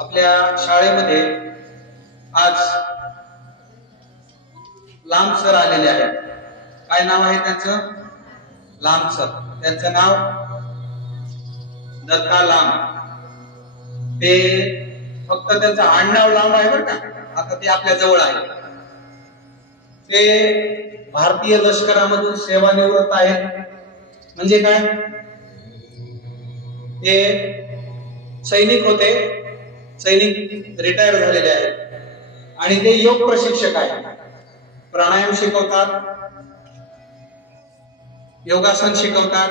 आपल्या शाळेमध्ये आज लांब सर आलेले आहेत. काय नाव आहे त्यांचं? लांब सर. त्यांचं नाव दत्ता लांब. ते फक्त त्यांचं आडनाव लांब आहे बरं का. आता ते आपल्या जवळ आहे. ते भारतीय लष्करामधून सेवानिवृत्त आहेत. म्हणजे काय? ते सैनिक होते. सैनिक रिटायर झालेले आहेत आणि ते योग प्रशिक्षक आहेत. प्राणायाम शिकवतात, योगासन शिकवतात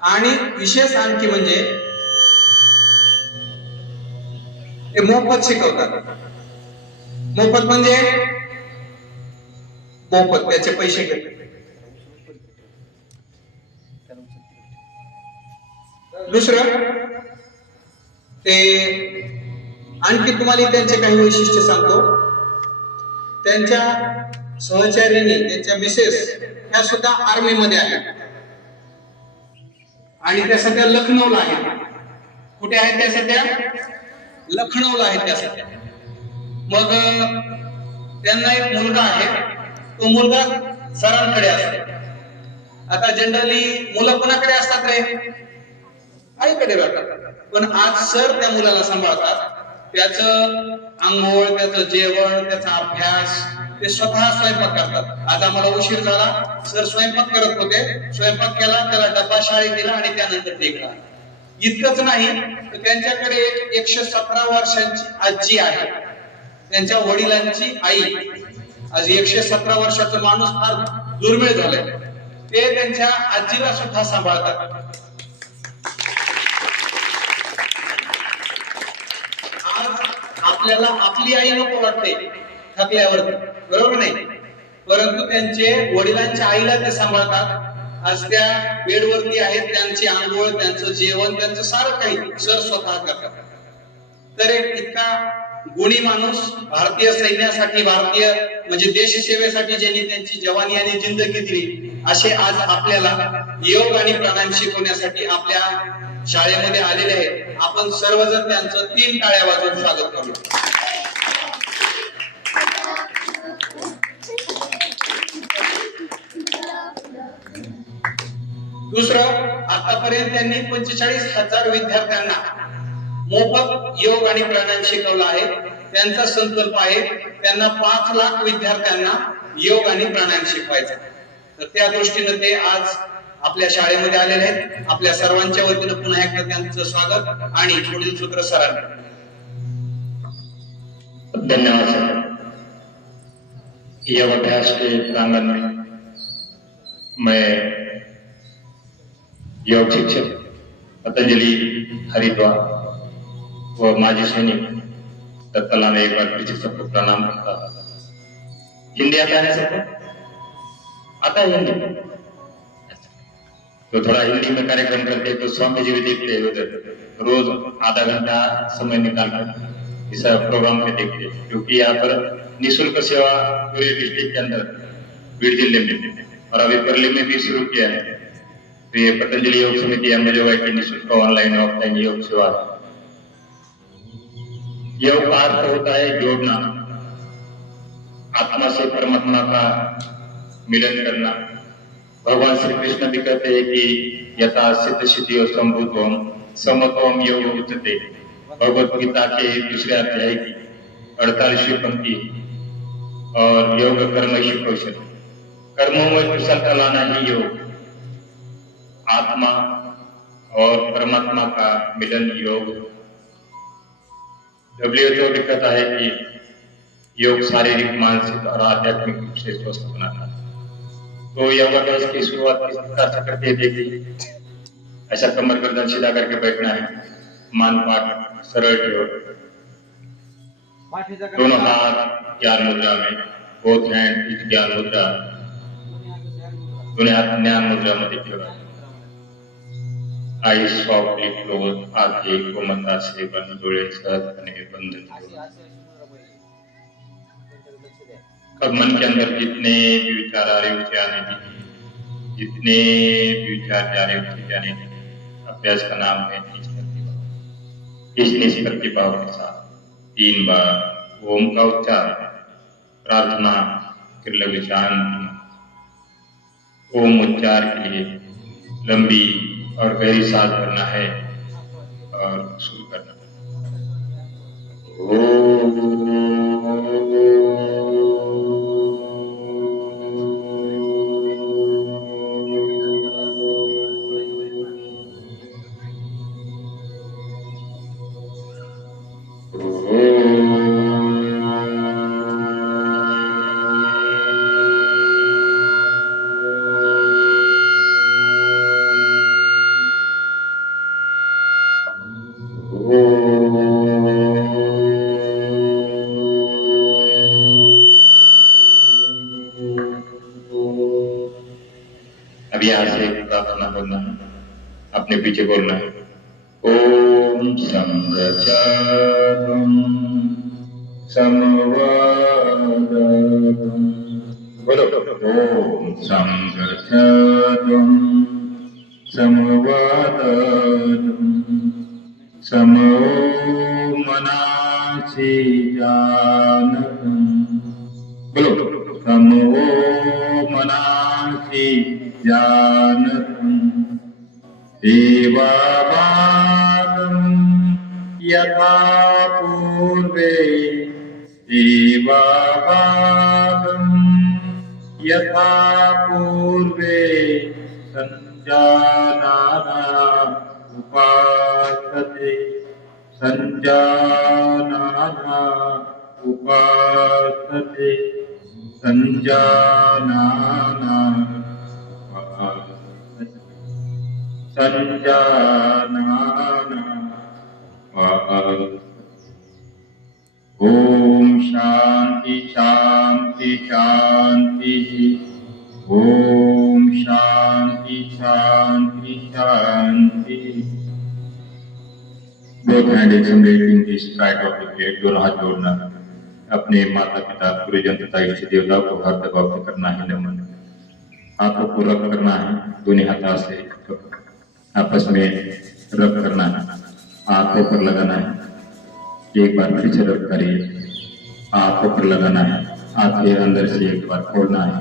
आणि विशेष आणखी म्हणजे ते मोफत शिकवतात. मोफत म्हणजे मोफत, त्याचे पैसे घेतात. दुसरं ते आणखी तुम्हाला त्यांचे काही वैशिष्ट्य सांगतो. त्यांच्या सहचारिणी, त्यांच्या मिसेस ह्या सुद्धा आर्मी मध्ये आहेत आणि त्या सध्या लखनौला आहेत. कुठे आहेत त्या सध्या? लखनौला आहेत त्या सध्या. मग त्यांना एक मुलगा आहे. तो मुलगा सरांकडे असतो. आता जनरली मुलं कोणाकडे असतात रे? आईकडे राहतात. पण आज सर त्या मुलाला सांभाळतात. त्याचं आंघोळ, त्याचं जेवण, त्याचा अभ्यास ते स्वतः स्वयंपाक करतात. आज आम्हाला उशीर झाला, सर स्वयंपाक करत होते. स्वयंपाक केला, त्याला डब्बा शाळेत दिला आणि त्यानंतर निघाला. इतकंच नाही, तर त्यांच्याकडे 117 वर्षांची आजी आहे. त्यांच्या वडिलांची आई. आज 117 वर्षाचा माणूस फार दुर्मिळ झालाय. ते त्यांच्या आजीला सुद्धा सांभाळतात. आपल्याला आपली आई नको वाटते थकल्यावर, बरोबर नाही? परंतु त्यांचे वडिलांच्या आईला ते सांभाळतात. आज त्या बेडवरती आहेत. त्यांची आंघोळ, त्यांचं जेवण, त्यांचं सारं काही सर स्वतः करतात. तर एक इतका गुणी माणूस, भारतीय सैन्यासाठी, भारतीय म्हणजे देश सेवेसाठी ज्यांनी त्यांची जवानी आणि जिंदगी दिली, असे आज आपल्याला योग आणि प्राणायाम शिकवण्यासाठी आपल्या शाळेमध्ये आलेले आहेत. आपण सर्वजण त्यांचं 3 टाळ्या वाजवून स्वागत करू. दुसरं, आतापर्यंत त्यांनी 45,000 विद्यार्थ्यांना मोफत योग आणि प्राणायाम शिकवला आहे. त्यांचा संकल्प आहे त्यांना 5 लाख विद्यार्थ्यांना योग आणि प्राणायाम शिकवायचा. तर त्या दृष्टीने ते आज आपल्या शाळेमध्ये आलेले आहेत. आपल्या सर्वांच्या वतीनं पुन्हा एकदा त्यांचं स्वागत आणि पुढील सूत्र सरांकडे. धन्यवाद सर. योग अभ्यास के प्रांगण में मैं योग शिक्षक पतंजलि हरिद्वार व माजी सैनिक दत्ताला में एक बार फिर से सबको प्रणाम करता हूँ. हिंदी आता है सबको? आता है हिंदी? तो थोड़ा हिंदी में कार्यक्रम करते तो स्वामी जी भी देखते हैं उधर, रोज आधा घंटा समय निकाल कर इस प्रोग्राम में देखते हैं, क्योंकि यहाँ पर निःशुल्क सेवा पूरे डिस्ट्रिक्ट के अंदर बीड़ जिले में और अभी परली में भी शुरू किया है. तो ये पतंजलि योग समिति अंबेजोगाई की निःशुल्क ऑनलाइन ऑफलाइन योग सेवा. योग का अर्थ होता है जोड़ना, आत्मा से परमात्मा का मिलन करना. भगवान श्री कृष्ण भी कहते हैं कि यथा सिद्ध सिद्धि संभूतम समत्वम योग उच्यते. भगवत गीता के दूसरे अध्याय की 48वीं पंक्ति. और योग कर्म ही कौशल, कर्मों में कुशलता लाना ही योग, आत्मा और परमात्मा का मिलन योग. WHO भी कहता है कि योग शारीरिक, मानसिक और आध्यात्मिक रूप से स्वस्थ बनाता है. तो योगाभ्यास की शुरुआत किस प्रकार से करते देखिए. ऐसा कमर गर्दन सीधा करके बैठना है, मान पाठ सरल योग, दोनों हाथ ज्ञान मुद्रा में, बोथ हैंड ज्ञान मुद्रा, दोनों हाथ ज्ञान मुद्रा मध्ये ठेवा. आई सॉफ्टली क्लोज, आंखें कोमलता से बंद, डोळे सहजपणे बंद ठेवा. अब मन के अंदर जितने भी विचार आ रहे उसे आने दीजिए. जितने भी विचार जा रहे उसे जाने दीजिए. अभ्यास का नाम है इस निष्प्रति भाव के साथ 3 बार ओम का उच्चार, प्रार्थना फिर लगे शांति। ओम उच्चार के लिए लंबी और गहरी सांस भरना है और शुरू करना अब यहाँ से प्रार्थना करना है, अपने पीछे बोलना है। ओम संगचारम समवादम। बोलो ओम संगचारम समवादम समो मनासि जानतम। बोलो समो मनासि जानतम देवाभागं यथा पूर्वे देवाभागं यथा पूर्वे संजानाना उपासते संजानाना उपासते संजानाना उपासते संजानाना उपासते। ओम शांति शांति शांति। ओम शांति शांति शांति। Both hands accumulating the stride of the plate, दोनों हाथ जोड़ना, अपने माता पिता गुरुजन तथा इष्ट देवताओं को हर दबाव से करना है नमन। हाथों को रब करना है, दोनों हाथों से आपस में रब करना है, आंखों पर लगाना है, एक बार फिर से रब करिए, आंखों पर लगाना है, आंखें अंदर से एक बार खोलना है,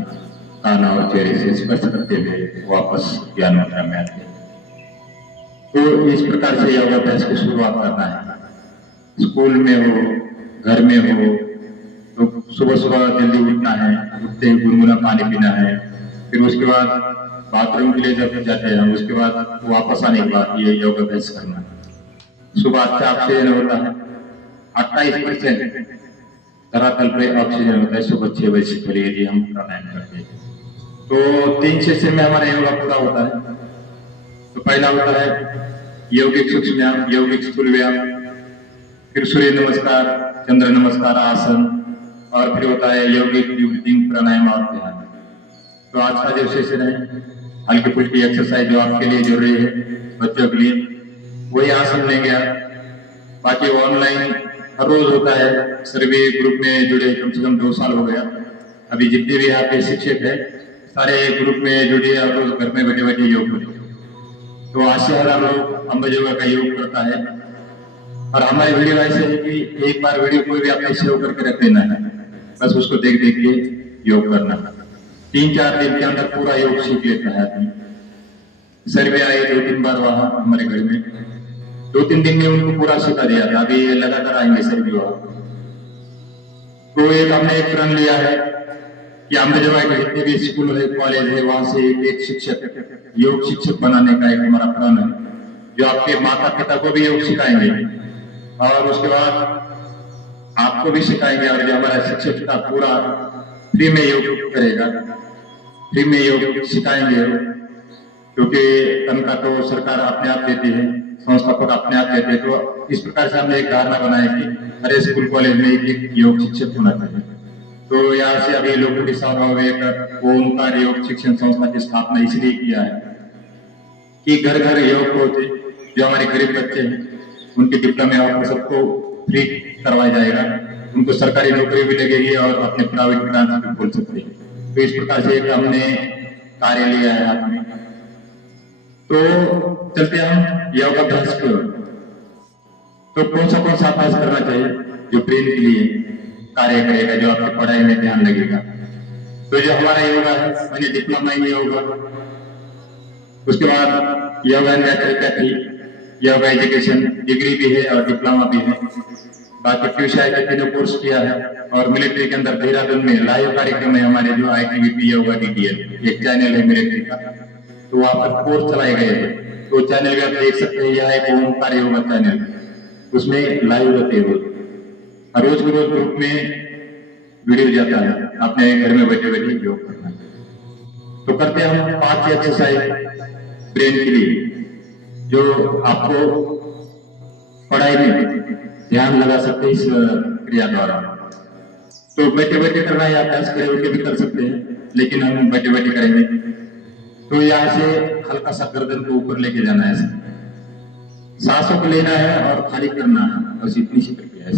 कान और चेहरे से स्पर्श करते हुए वापस ज्ञान मुद्रा में आते हैं। तो इस प्रकार से योगाभ्यास की शुरुआत करना है। स्कूल में हो, घर में हो, तो सुबह सुबह जल्दी उठना है, उठते ही गुनगुना पानी पीना है, फिर उसके बाद बाथरूम के लिए जब जाते हैं उसके बाद वापस आने के बाद ये योगाभ्यास करना है। सुबह अच्छा ऑक्सीजन होता है, 28% धरातल पे ऑक्सीजन होता है सुबह 6 बजे से पहले यदि हम प्राणायाम करते हैं। तो 3 सेशन में हमारा योगा पूरा होता है। तो पहला होता है यौगिक सूक्ष्म व्यायाम, यौगिक स्थूल व्यायाम, फिर सूर्य नमस्कार, चंद्र नमस्कार, आसन, और फिर होता है यौगिक ब्रीथिंग, प्राणायाम और ध्यान। तो आज का जो सेशन है हल्की फुल्की एक्सरसाइज जो आपके लिए जरूरी है, बच्चों के लिए, वही आसन लेंगे आप। बाकी ऑनलाइन हर रोज होता है, सर्वे ग्रुप में जुड़े कम से कम 2 साल हो गया। अभी जितने भी यहाँ पे शिक्षक है सारे ग्रुप में जुड़े और रोज घर में बैठे बैठे योग करें। तो 80,000 लोग अम्बा योगा का योग करता है। और हमारे वीडियो ऐसे है कि एक बार वीडियो कोई भी आपने सेव करके रख देना है, बस उसको देख देख के योग करना है। 3-4 दिन के अंदर पूरा योग सीख लेता है आदमी। सर्वे आए 2-3 बार वहां हमारे घर में, 2-3 दिन में उनको पूरा सिखा दिया था। अभी लगातार आएंगे सर्वे वहां। तो एक हमने एक प्रण लिया है कि अम्बेजोगाई के जितने भी स्कूल है, कॉलेज है, वहां से एक शिक्षक, योग शिक्षक बनाने का एक हमारा प्रण है, जो आपके माता पिता को भी योग सिखाएंगे और उसके बाद आपको भी सिखाएंगे। और जो हमारा शिक्षक का पूरा फ्री में योग करेगा, फ्री में योग सिखाएंगे, क्योंकि तनख्वाह तो सरकार अपने आप देती है, संस्थापक अपने आप देते हैं। तो इस प्रकार से हमने एक धारणा बनाई कि हर स्कूल कॉलेज में एक योग शिक्षक होना चाहिए। तो यहाँ से अभी लोगों के साथ एक ओमकार योग शिक्षण संस्था की स्थापना इसलिए किया है कि घर घर योग होते, जो हमारे गरीब बच्चे हैं उनके डिप्लोमा आपको सबको फ्री करवाया जाएगा, उनको सरकारी नौकरी भी लगेगी और अपने प्राइवेट ब्रांच भी खोल सकते हैं। तो इस प्रकार से एक हमने कार्य लिया है हाथ में। तो चलते हम योगाभ्यास की ओर। तो तो कौन सा अभ्यास करना चाहिए जो ब्रेन के लिए कार्य करेगा, जो आपकी पढ़ाई में ध्यान लगेगा। तो जो हमारा योगा है, मैंने डिप्लोमा इन योगा, उसके बाद yoga end naturopathy, yoga education degree भी है और डिप्लोमा भी है। बाकी ट्यूशन के तीनों कोर्स किया है। और मिलिट्री के अंदर देहरादून में लाइव कार्यक्रम है हमारे, जो ITBP योगा DTL एक चैनल है मिलिट्री का, तो वहाँ पर कोर्स चलाए गए हैं। तो चैनल भी आप देख सकते हैं, यह एक ओमकार योगा चैनल, उसमें लाइव रहते हो रोज के रोज ग्रुप में वीडियो जाता है, आपने घर में बैठे बैठे योग करना है। तो करते हैं हम 5 एक्सरसाइज ब्रेन के लिए, जो आपको पढ़ाई में ध्यान लगा सकते हैं इस क्रिया द्वारा। तो बैठे बैठे करना है, आप 10 खड़े होकर भी कर सकते हैं, लेकिन हम बैठे बैठे करेंगे। तो यहाँ से हल्का सा गर्दन को ऊपर लेके जाना है, सांसों को लेना है और खाली करना है, बस इतनी सी प्रक्रिया है।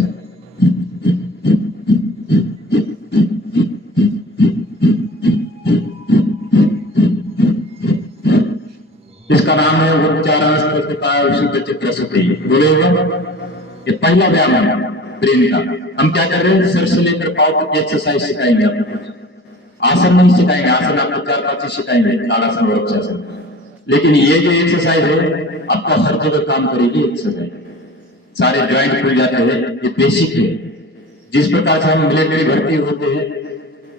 इसका नाम है उच्चारण। बोलेगा, ये पहला व्यायाम है ब्रेन का। हम क्या कर रहे हैं, सिर से लेकर पांव तक एक्सरसाइज सिखाएंगे आपको। आसन नहीं सिखाएंगे, आसन आपको 4-5 चीज सिखाएंगे, ताड़ासन और वृक्षासन। लेकिन ये जो एक्सरसाइज है आपको हर जगह काम करेगी एक्सरसाइज, सारे ज्वाइंट खुल जाते हैं, ये बेसिक है। जिस प्रकार से हम मिलिट्री भर्ती होते हैं,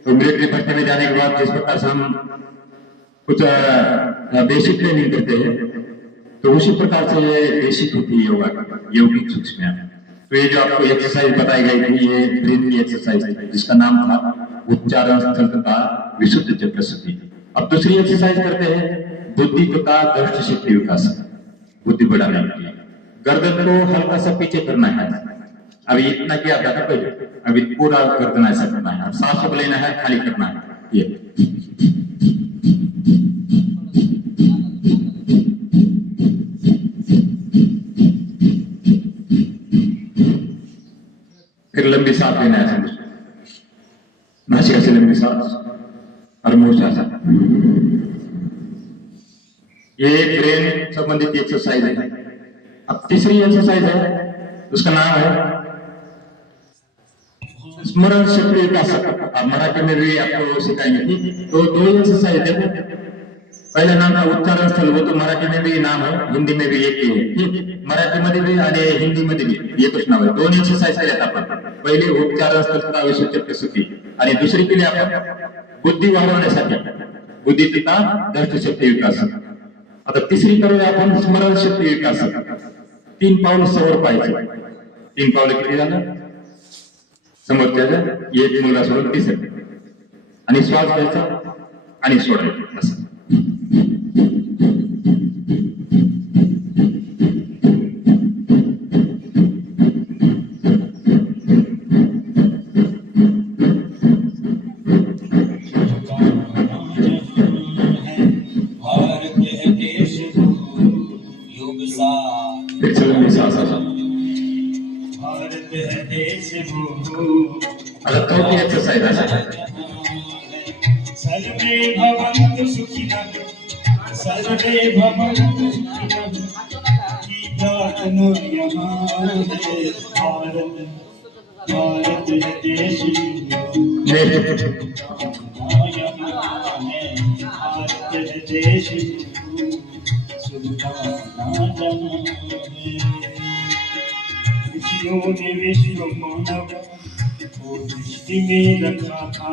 तो मिलिट्री भर्ती में जाने के बाद जिस प्रकार से हम कुछ बेसिक ट्रेनिंग करते हैं, तो उसी प्रकार से ये बेसिक होती है योगा की, यौगिक सूक्ष्म। तो ये जो आपको एक्सरसाइज बताई गई थी, ये ब्रेन की एक्सरसाइज थी, जिसका नाम था उच्चारण स्थल तथा विशुद्ध चक्रशुद्धि। अब दूसरी एक्सरसाइज करते हैं बुद्धि तथा दृष्टि शक्ति विकास, बुद्धि बढ़ाने के लिए। गर्दन को हल्का सा पीछे करना है, अभी इतना किया था ना पहले, अभी पूरा गर्दन ऐसा करना है, सांसों को लेना है, खाली करना है। ये फिर लंबी सांस लेना है, नासिका से लंबी सांस और मुंह से आसान। ये ब्रेन संबंधित एक्सरसाइज है। अब तीसरी एक्सरसाइज है, उसका नाम है स्मरण शक्ति विकास। अब मराठी में भी आपको सिखाएंगे। तो 2 एक्सरसाइज है, पहला नाम था उच्चारण स्थल, वो तो मराठी में भी नाम है, हिंदी में भी एक ही है, मराठी मध्ये भी आणि हिंदी मध्ये भी एकच नाव आहे। 2 एक्सरसाइज केल्यात आपण, पहिले उच्चारण स्थल तथा विशुद्ध चक्रशुद्धि, आणि दुसरी केली आपण बुद्धी वाढवण्यासाठी, बुद्धी तथा दृष्टी शक्ती विकास। आता तिसरी करूया आपण स्मरण शक्ती विकास। 3 पावलं समोर पाहायचे, 3 पावलं किती झालं समोरच्या, एक मुलगा सोडून तिसरं, आणि श्वास घ्यायचा आणि सोडायचा असं। आता चौथी एक्सरसाइज आहे, सर्वे भवन्तु सुखिनः, सर्वे भवन्तु सुखिनः, की प्रार्थना यहाँ है, भारत देश भारत देश सुल्ताना जहाँ है। ऋषियों ने विश्व मानव को दृष्टि में रखा था,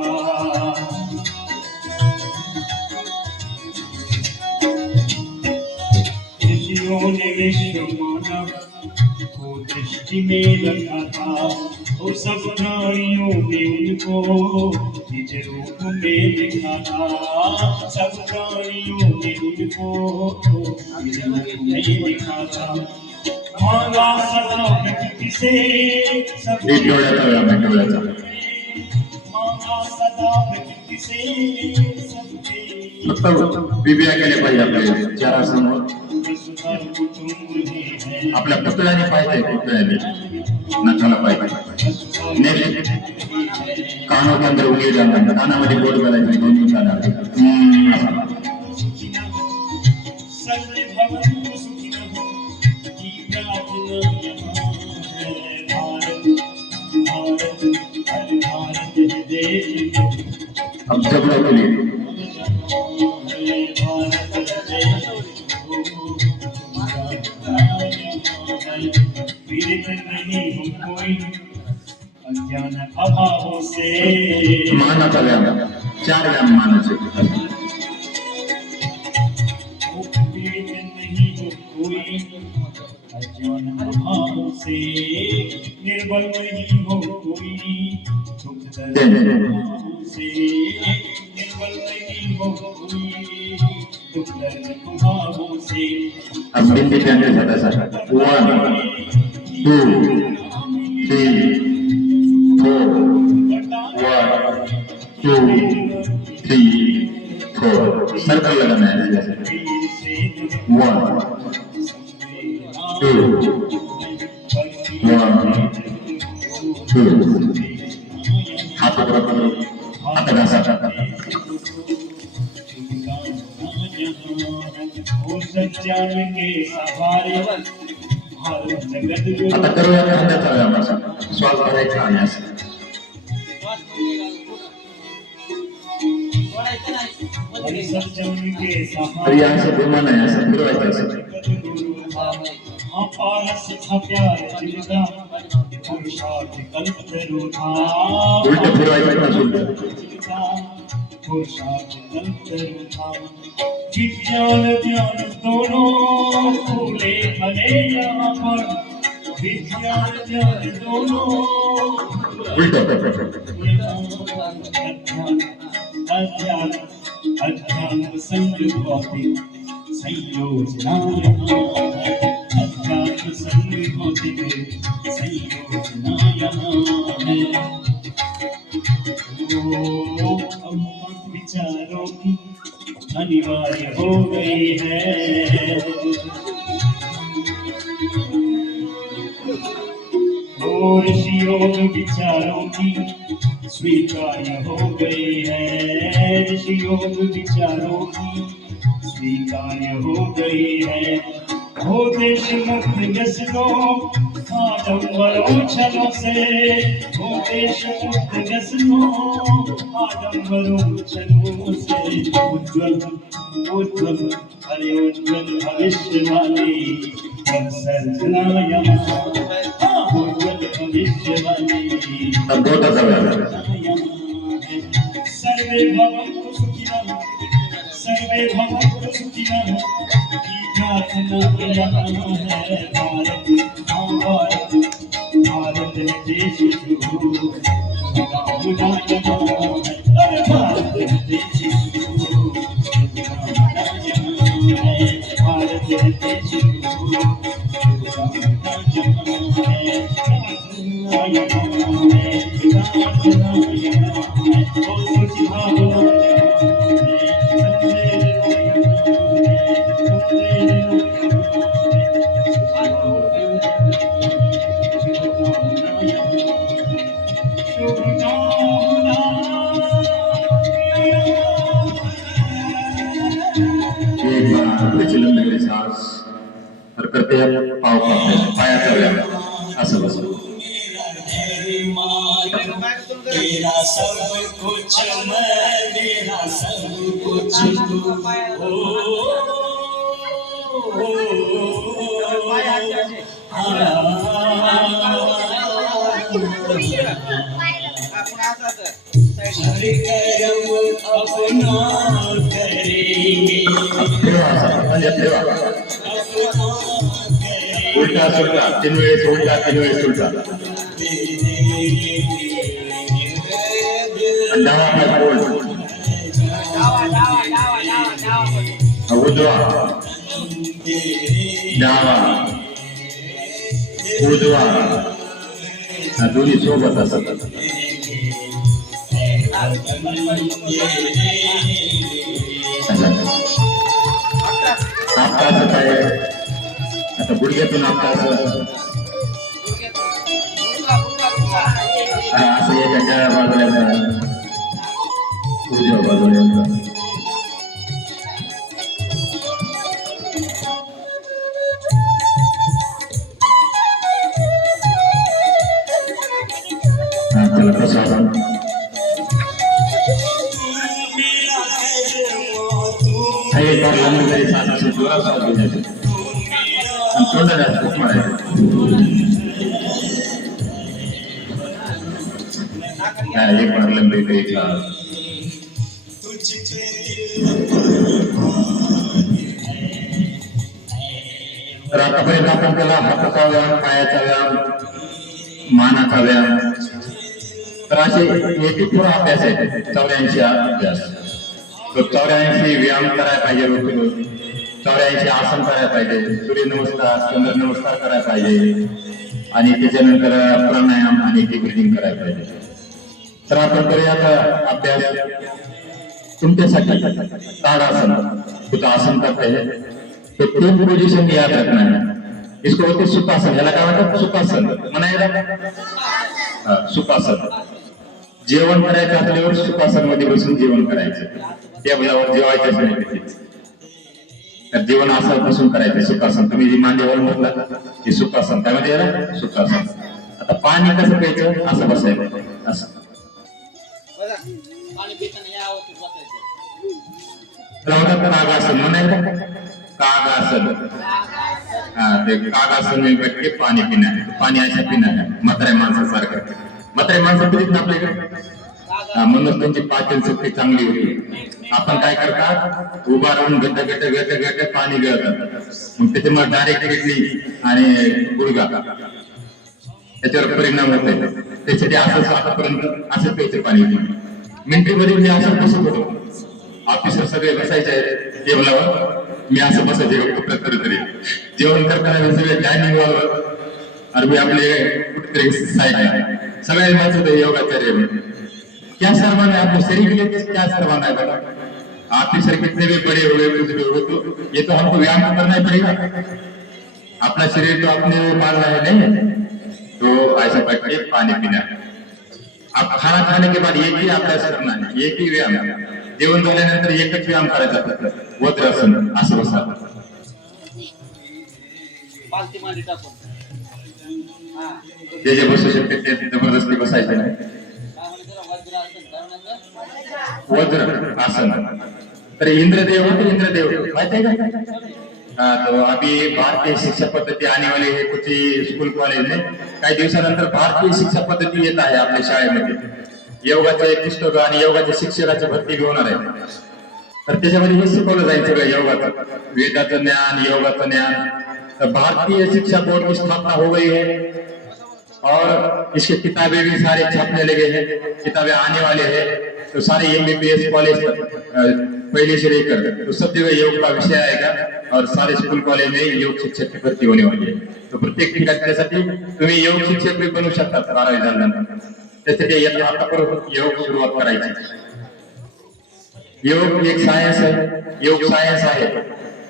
ऋषियों ने विश्व मानव को दृष्टि में रखा था, और सब प्राणियों ने उनको निज रूप में देखा था, सब प्राणियों ने उनको निज रूप में देखा था। मांगा सदा प्रकृति से सब, मांगा सदा प्रकृति से सबके, फक्त विवेक केले पाहिजे आपल्या चारासमोर, आपल्या पुतळ्याने पाहिजे, पुतळ्याने नखाला पाहिजे। नेक्स्ट कानों के अंदर उंगली डालना, कानामध्ये बोट घालायची, दोन्ही कानामध्ये अब जबड़ा के लिए पीड़ित नहीं हूँ कोई अज्ञान अभावों से मानाचा व्यायाम 4 व्यायाम मानाचे पीड़ित नहीं हूँ कोई अज्ञान अभावों से निर्बल नहीं हो कोई दुख दर्द अभावों से निर्बल नहीं हो कोई दुख दर्द अभावों से अब बिंदी के अंदर जाता है 1 2 3 4 1 2 3 4 सर्कल लगाना है जैसे 1 2 1 2 हाथ ऊपर हाथ घासा सज्जान के सहारे हर जगत आता करूया खांद्याचा व्यायाम असा श्वास भरायचा आणि असं सज्जन के सहारे तरी असं बेमान आहे असं फिरवायचं असं पास था प्यार जिनका पुरुषार्थ कल्प करूँगा उलट फिरवायचं ना सुलट पुरुषार्थ कल्प करूँगा विज्ञान ज्ञान दोनों फूले फले यहाँ पर विज्ञान ज्ञान दोनों उलट अध्यात्म अध्यात्म संग भौतिक संयोजना अध्यात्म संग भौतिक संयोजना यहाँ है हम विचारों की अनिवार्य हो गई है और योग विचारों की स्वीकार्य हो गई है ऋषि योग विचारों की स्वीकार्य हो गई है हो देश मुक्त व्यसनों आडंबरों छलों से हो देश मुक्त व्यसनों आडंबरों छलों से उज्ज्वल उज्ज्वल अरे उज्ज्वल भविष्य वाली सर्जना यहाँ उज्ज्वल भविष्य वाली अब बोलता व्यायाम सर्वे भवन्तु सुखिनः सर्वे भवन्तु सुखिनः की प्रार्थना यहाँ है भारत भारत देश जो भारत देश भारत देश लंबे के सांस और करते हैं पाँव काटते हैं पायाचा व्यायाम असं बस तेरा सब कुछ मैं मेरा सब कुछ तू हरि कर्म अपना करेंगे उलटा सुलटा 3 वेळेस उलटा 3 वेळेस सुलटा डावा पाय फोल्ड उजवा डावा उजवा दोन्ही सोबत असतात आपटा काय आता गुडघ्यातून आपटा असं एका डाव्या बाजूला उजव्या बाजूला चला प्रसाद पायावर लंबी तरी सात असे जोरात श्वास घ्यायचे आणि तोंडाला फूक मारायचं. एक बार लंबी तरी श्वास. तर आतापर्यंत आपण त्याला हाताचा व्यायाम, पायाचा व्यायाम, मानाचा व्यायाम, तर असे 84 अभ्यास आहेत. 84 अभ्यास. तो 84 व्यायाम करायला पाहिजे रोज. 84 आसन करायला पाहिजे, सूर्यनमस्कार, चंद्र नमस्कार करायला पाहिजे आणि त्याच्यानंतर प्राणायाम आणि डीप ब्रीथिंग करायला पाहिजे. तर आपण करूया आता अभ्यास तुमच्यासाठी ताडासन. तुझं आसन करता है तो 3 पोजीशन याद रखना है. इसको बोलते सुखासन. याला काय म्हणतात? सुखासन म्हणायला. सुखासन. जेवण करायचं असल्यावर सुखासन मध्ये बसून जेवण करायचं. टेबलावर जेवायचं नाही. तर जेवण असं बसून करायचं सुखासन. तुम्ही जे मांडीवर म्हटलं हे सुखासन. काय म्हणजे याला? सुखासन. आता पाणी कसं प्यायचं? असं बसायचं. असं कागासन म्हणायचं. कागासन. ते कागासन में बैठ के पानी पीना है. पाणी अशा पिना है म्हाताऱ्या माणसासारखं. म्हाताऱ्या माणसं पिलीत ना आपल्याकडे, म्हणूनच त्यांची पाचन शक्ती चांगली होती. आपण काय करतात? उभा राहून गट पाणी गळतात. मग त्याच्यामुळे डायरेक्ट किडनी आणि गुडघा त्याच्यावर परिणाम होत आहे. त्यासाठी असंच आतापर्यंत असं प्यायचं पाणी. मिलिटरीमध्ये मी असं बसत होतो. ऑफिसर सगळे बसायचे आहेत टेबलावर, मी असं बसायचे तरी जेवण करताना सगळे डायनिंग वर और मी आपले कुठेतरी साईडला सगळे बसत होते योगाचार्य. क्या शर्माना है आपको? शरीर के लिए क्या शर्माना है? बता. ऑफिसर कितने भी बड़े हुए कुछ भी हो तो ये तो हमको व्यायाम तो करना ही पड़ेगा. अपना शरीर तो अपने पालना है नहीं. तो ऐसा बैठ के पानी पीना है. अब खाना खाने के बाद एक ही अभ्यास करना है, एक ही व्यायाम. जेवण झाल्यानंतर एकच व्यायाम करायचा. वज्रासन. असं बसा. जे जे बसू शकते ते जबरदस्ती बसायचे नाही. वज्र आसन. तर इंद्रदेव होते. इंद्रदेव माहिती आहे का? तो अभी भारतीय शिक्षा पद्धती आने वाली है कुछ स्कूल कॉलेज में. काही दिवसानंतर भारतीय शिक्षा पद्धती येत आहे आपल्या शाळेमध्ये. योगाचं एक पुस्तक आणि योगाच्या शिक्षकाची भरती होणार आहे. तर त्याच्यामध्ये हे शिकवलं जाईल सगळं योगाचं, वेदाचं ज्ञान, योगाचं ज्ञान. तो भारतीय शिक्षा बोर्ड की स्थापना हो गई है और इसके किताबें भी सारे छपने लगे हैं. किताबें आने वाले हैं. तो सारे MBBS कॉलेज पहले से लेकर तो सब जगह योग का विषय आएगा और सारे स्कूल कॉलेज में योग शिक्षक की भरती होने वाली है. तो प्रत्येक ठिकाणी तुम्ही योग शिक्षक भी बनू शकता 12वी झाल्यानंतर. त्यासाठी आतापर्यंत योग सुरुवात करायची. योग एक सायन्स आहे. योग सायन्स आहे.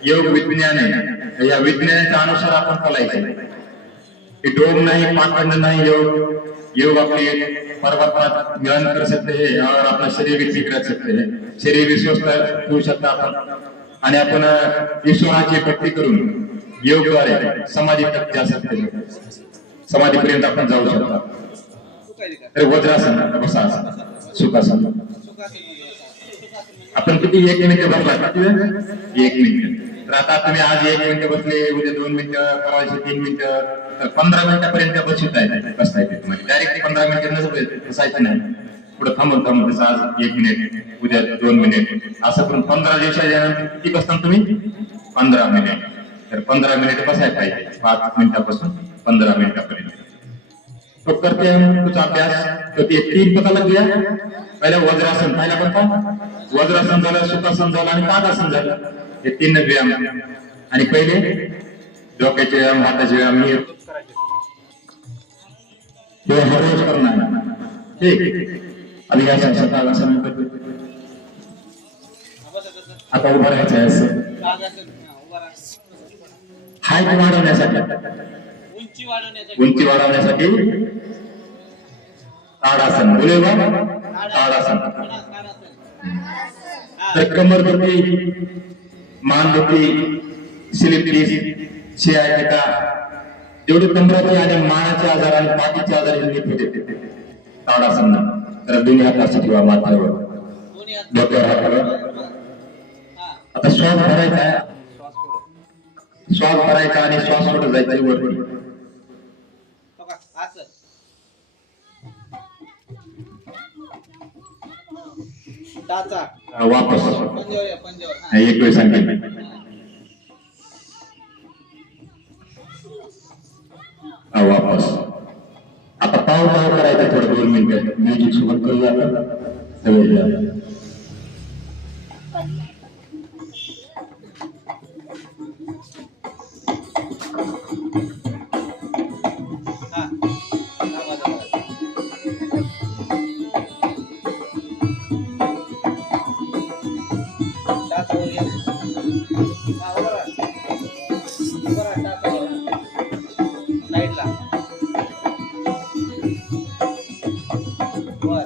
योग विज्ञान आहे. या विज्ञानाच्या अनुसार आपण चालायचं. ये डोग नहीं, पाखंड नहीं. योग अपने परमात्मा मिलन कर सकते हैं और अपना शरीर भी ठीक रख सकते हैं. शरीर भी स्वस्थ ठेवू शकता आपण आणि आपण ईश्वराची भक्ती करून योगद्वारे समाधी तक जा सकते हैं. समाधीपर्यंत आपण जाऊ शकता. तर वज्रासन, बसा, सुखासन. आपण किती 1 मिनिट बसला? 1 मिनिट. तर आता तुम्ही आज 1 मिनिट बसले, उद्या 2 मिनिटं, परवा 3 मिनिटं, तर 15 मिनिटापर्यंत बसता येते. म्हणजे डायरेक्ट 15 मिनिटं बसायचं नाही. पुढे थांबून तसं आज 1 मिनिट, उद्या 2 मिनिट, असं करून 15 दिवसाच्या किती बसता तुम्ही? 15 मिनिट. तर 15 मिनिट बसायला पाहिजे. 5 मिनिटापासून 15 मिनिटापर्यंत. तो करते हैं कुछ अभ्यास. तो 3 पता लग गया. पहले वज्रासन. पहिला कोणता? वज्रासन झालं, सुखासन झालं आणि ताडासन झालं. हे 3 व्यायाम. आणि पहिले डोक्याचे व्यायाम, हाताचे व्यायाम हे हर रोज करना है. ठीक. अभी ऐसा ताडासन. आता उभं राहायचं आहे असं. हाईट वाढवण्यासाठी, उंची वाढवण्यासाठी ताडासन. बोले बा ताडासन. तर कमर दुखी, मान दुखी, स्लिप डिस्क, sciatica, जेवढे कमराचे आणि मानाचे आजार आणि पाठीचे आजार हे नीट होते ताडासन. तर दोन्ही हात असे ठेवा माथ्यावर, डोक्यावर हात ठेवा. आता श्वास भरायचा आहे, श्वास भरायचा आणि श्वास सोडत जायचा वरती. बघा, असं टाचा वापस पंजावर या, पंजावर हा. एक वेळ सांगेल. वापस आता पाव पाव करायचा थोडं 2 मिनिटं म्युझिक सोबत करूया सगळे. हा. टाचा वर या. हा, उभं राहा. उभं राहा, टाचा वर. साईडला. वर.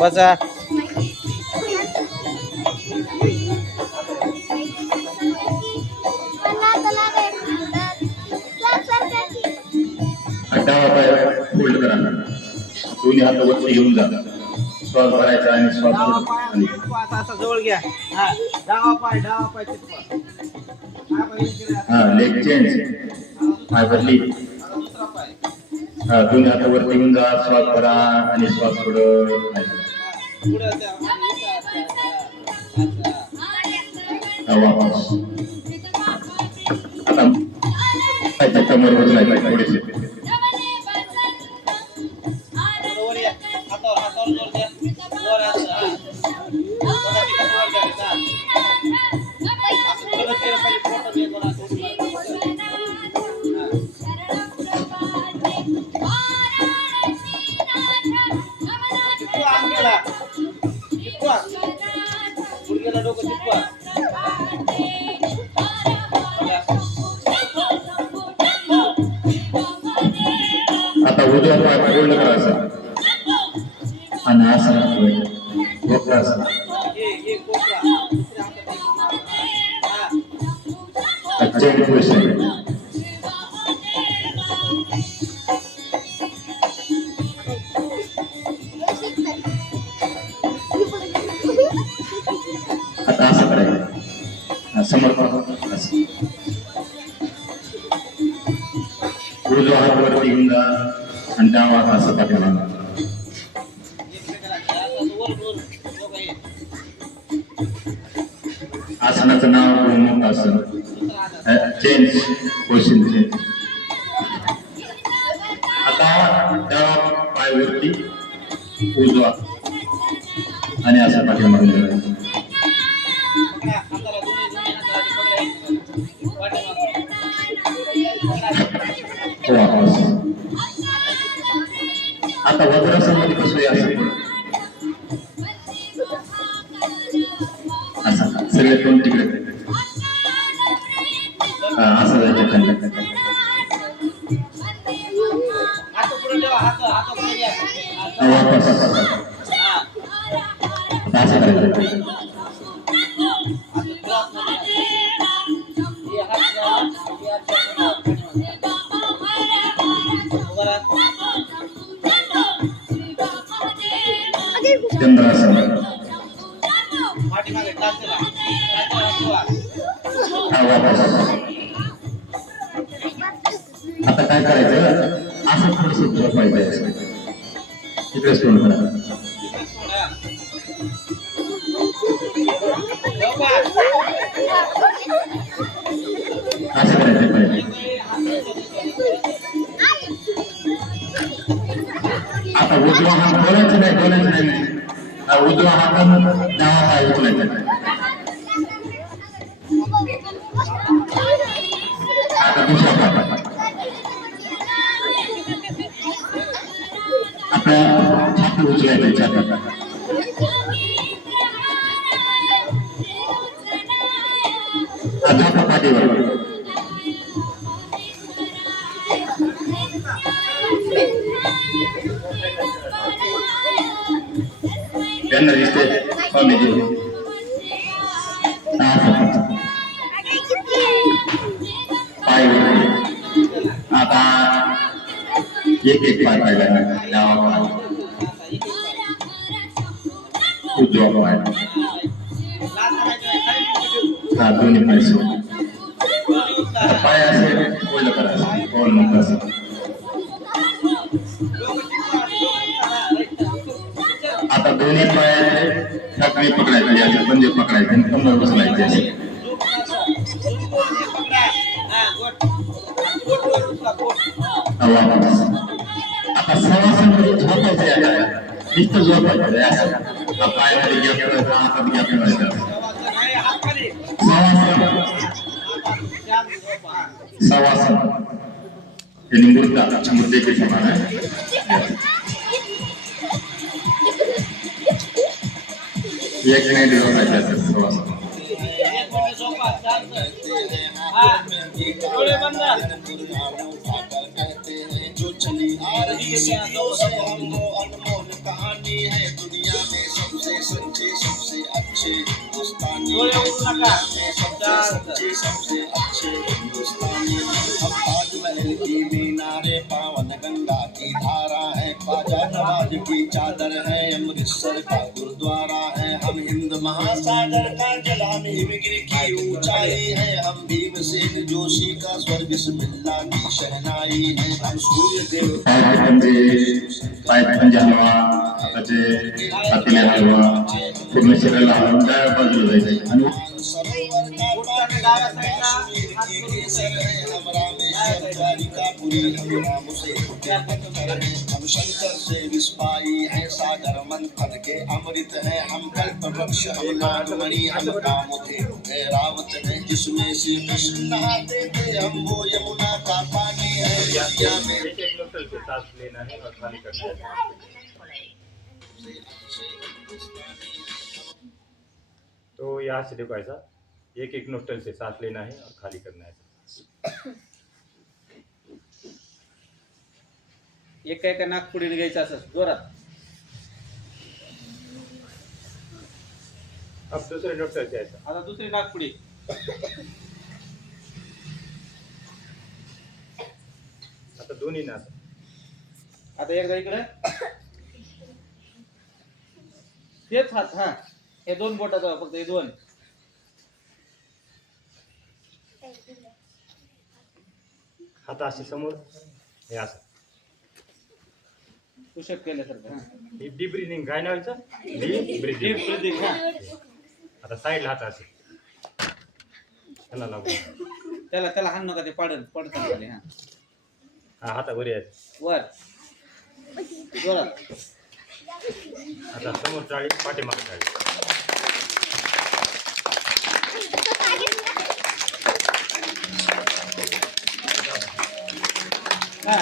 बसा. डावा पाय फोल्ड करा, दोन्ही हात वरती घेऊन जा, श्वास भरायचा आणि श्वास डावा सोडायचा. पाय आणि चिटकवा, असा जवळ घ्या. हा, डावा पाय चिटकवा. हा, पहिले केलं. हा लेग चेंज, पाय बदली. आता दुसरा पाय. हा दोन्ही हात वरती घेऊन जा, श्वास भरा आणि श्वास सोडत. पुढं त्या वापस आता पायच्या कमरवर लागले थोडेसे. वर या. हातावर जोर द्या. वर असं. हा. बघा ते कसं वर करायचं. हा. असं परत केलं पाहिजे. फोटो घे कोणा. चिपकवा अंगठ्याला. चिपकवा. गुडघ्याला डोकं चिपकवा. आता उजवा पाय फोल्ड करायचा आणि असं वक्र असं ये कोपरा. दुसऱ्या हातात. हा. Change position. आता असं करायचं समर्पण असं. उजवा हात वरती घेऊन जा आणि डावा हात असं पाठीमागे. आसनाचं नाव गोमुख आसन. Change position change. आता डावा पाय वरती उजवा आणि असं पाठीमागे जायचं. वापस. आता वज्रासनामध्ये कसं आहे असं असं सगळे दोन तिकडे असं जायचं खाली. वापस आता असं करायचं. चंद्रासन. वापस आता काय करायचं, असं थोडस झोपायचं. इकडे तोंड करा. असं करायचं पाहिजे. आता उजवा हात बोलायचं नाही. उजवा हातानं डावा पाय उचलायचा. आता दुसरा पाय आपल्या छाती उचलायची. छाती आता पाठीवर त्यांना दिसते स्वामीजी. पाय आता एक पाय पाहिला. डावा पाय, उजवा पाय, हा दोन्ही पाय सोड. पाय असे ओलं करायचं, ओल नको. आता दोन्ही पायाचे टाकळी पकडायची, असे पंजे पकडायचे आणि कंबर बसवायचे असे. आता सवासन झोपायचं. नुसतं झोपायचं असं. पायामध्ये गॅप ठेवायचा, हातात गॅप ठेवायचा. सवासन यानी मुर्दे के समान है. एक नाही झोपायचं सवासन. जो चली आ रही सदियों से हम वो अनमोल कहानी है. दुनिया में सबसे सच्चे सबसे अच्छे हिंदुस्तानी, दुनिया में सबसे सच्चे सबसे अच्छे हिंदुस्तानी. अब ताजमहल की मीनारे, पावन गंगा की धारा है, ख्वाजा नवाज की चादर है, अमृतसर का गुरुद्वारा है. हम हिंद महासागर का जलान, हिमगिरी की ऊंचाई है. हम भीमसेन जोशी का स्वर, बिस्मिल्लाह की शहनाई है. हम सूर्य देव पंजा हलवा, त्याचे हातीला हलवा, पूर्ण शरीराला हलवून डाव्या बाजूला जायचं. आणि हम शंकर से विस्पाई है, सागर मंथन के अमृत है. हम कल्प वृक्ष, हम नागमणि, हम कामधेनु है, रावत है जिसमें श्री कृष्ण नहाते थे. हम वो यमुना का पानी है. दुनिया में सांस लेना है और खाली करना है. तो यहाँ से देखो ऐसा एक नोस्टल से सांस लेना है और खाली करना है. एका नागपुडीने घ्यायचं असं जोरात. अब दूसरे नोस्टल से ऐसा. आता दुसरी नागपुडी. आता दोन्ही ना. आता एकदा इकडे तेच हात. हा हे दोन बोटाचा फक्त हे दोन. हात असे समोर, हे असं पुशअप केल्यासारखं. ही डीप ब्रीदिंग काय नावायचं, डीप ब्रीदिंग. आता साईडला हात असे त्याला लागू. त्याला हाण नका, ते पडत खाली. हा हा हातावर यायचं वर जोरात. आता समोर टाळी, पाठीमागे टाळी. हा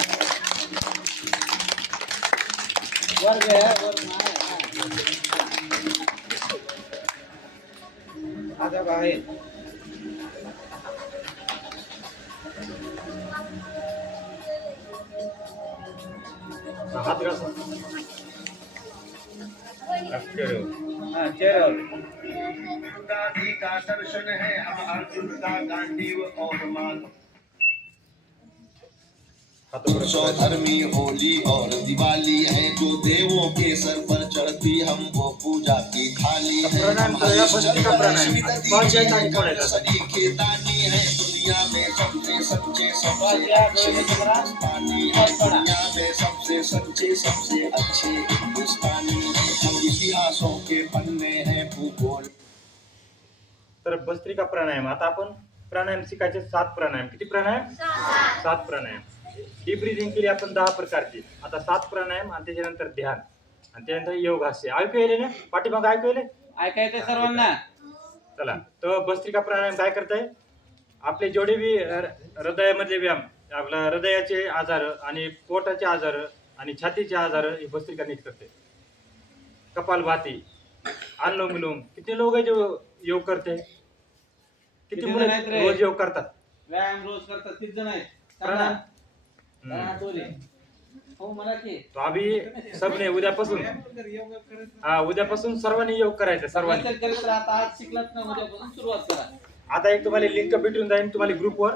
वर गया वर मार. आता बाहेर. हात घासा. हाँ चेहरा गांधी का दर्शन है. हम अर्जुन का गांडीव और माल. हाथों पर सौधर्मी होली और दिवाली है जो देवों के सर पर चढ़ती हम वो पूजा की थाली है प्राणायाम करूया, भस्त्रिका प्राणायाम. आणि श्वास घ्यायचा आणि सोडायचा. सदी खेतानी है दुनिया में सबसे सच्चे सबसे अच्छे हिंदुस्तानी है दुनिया में सबसे सच्चे सबसे अच्छे हिंदुस्तानी हम इतिहासों के पन्ने हैं भूगोल. तर भस्त्रिका प्राणायाम. आता आपण प्राणायाम शिकायचे 7 प्राणायाम. किती प्राणायाम? 7 प्राणायाम. डीप ब्रीदिंग केली आपण 10 प्रकारची. आता 7 प्राणायाम आणि त्याच्यानंतर ध्यान आणि त्यानंतर योगास्य. ऐकू येले ना? पाठीमागं ऐकू येले? ऐकायचं सर्वांना. चला, तर भस्त्रिका प्राणायाम काय करताय? आपले जेवढे बी हृदयामधले व्यायाम, आपला हृदयाचे आजार आणि पोटाचे आजार आणि छातीचे आजार हे भस्त्रिका नीट करते. कपालभाती, अनुलोम विलोम. किती लोक आहे जो योग करते? किती किती मुलं जण आहेत रे? रोज योग करतात? व्यायाम रोज करतात 30 जण आहेत. प्राणायाम. सांगा टोले. हो मला की तो अभी सबने उद्यापासून उद्यापासून सर्वांनी योग करायचा. सर्वांनी नसेल केलं तर आता आज शिकलात ना उद्यापासून सुरुवात करा. आता एक तुम्हाला लिंक भेटून जाईल तुम्हाला ग्रुपवर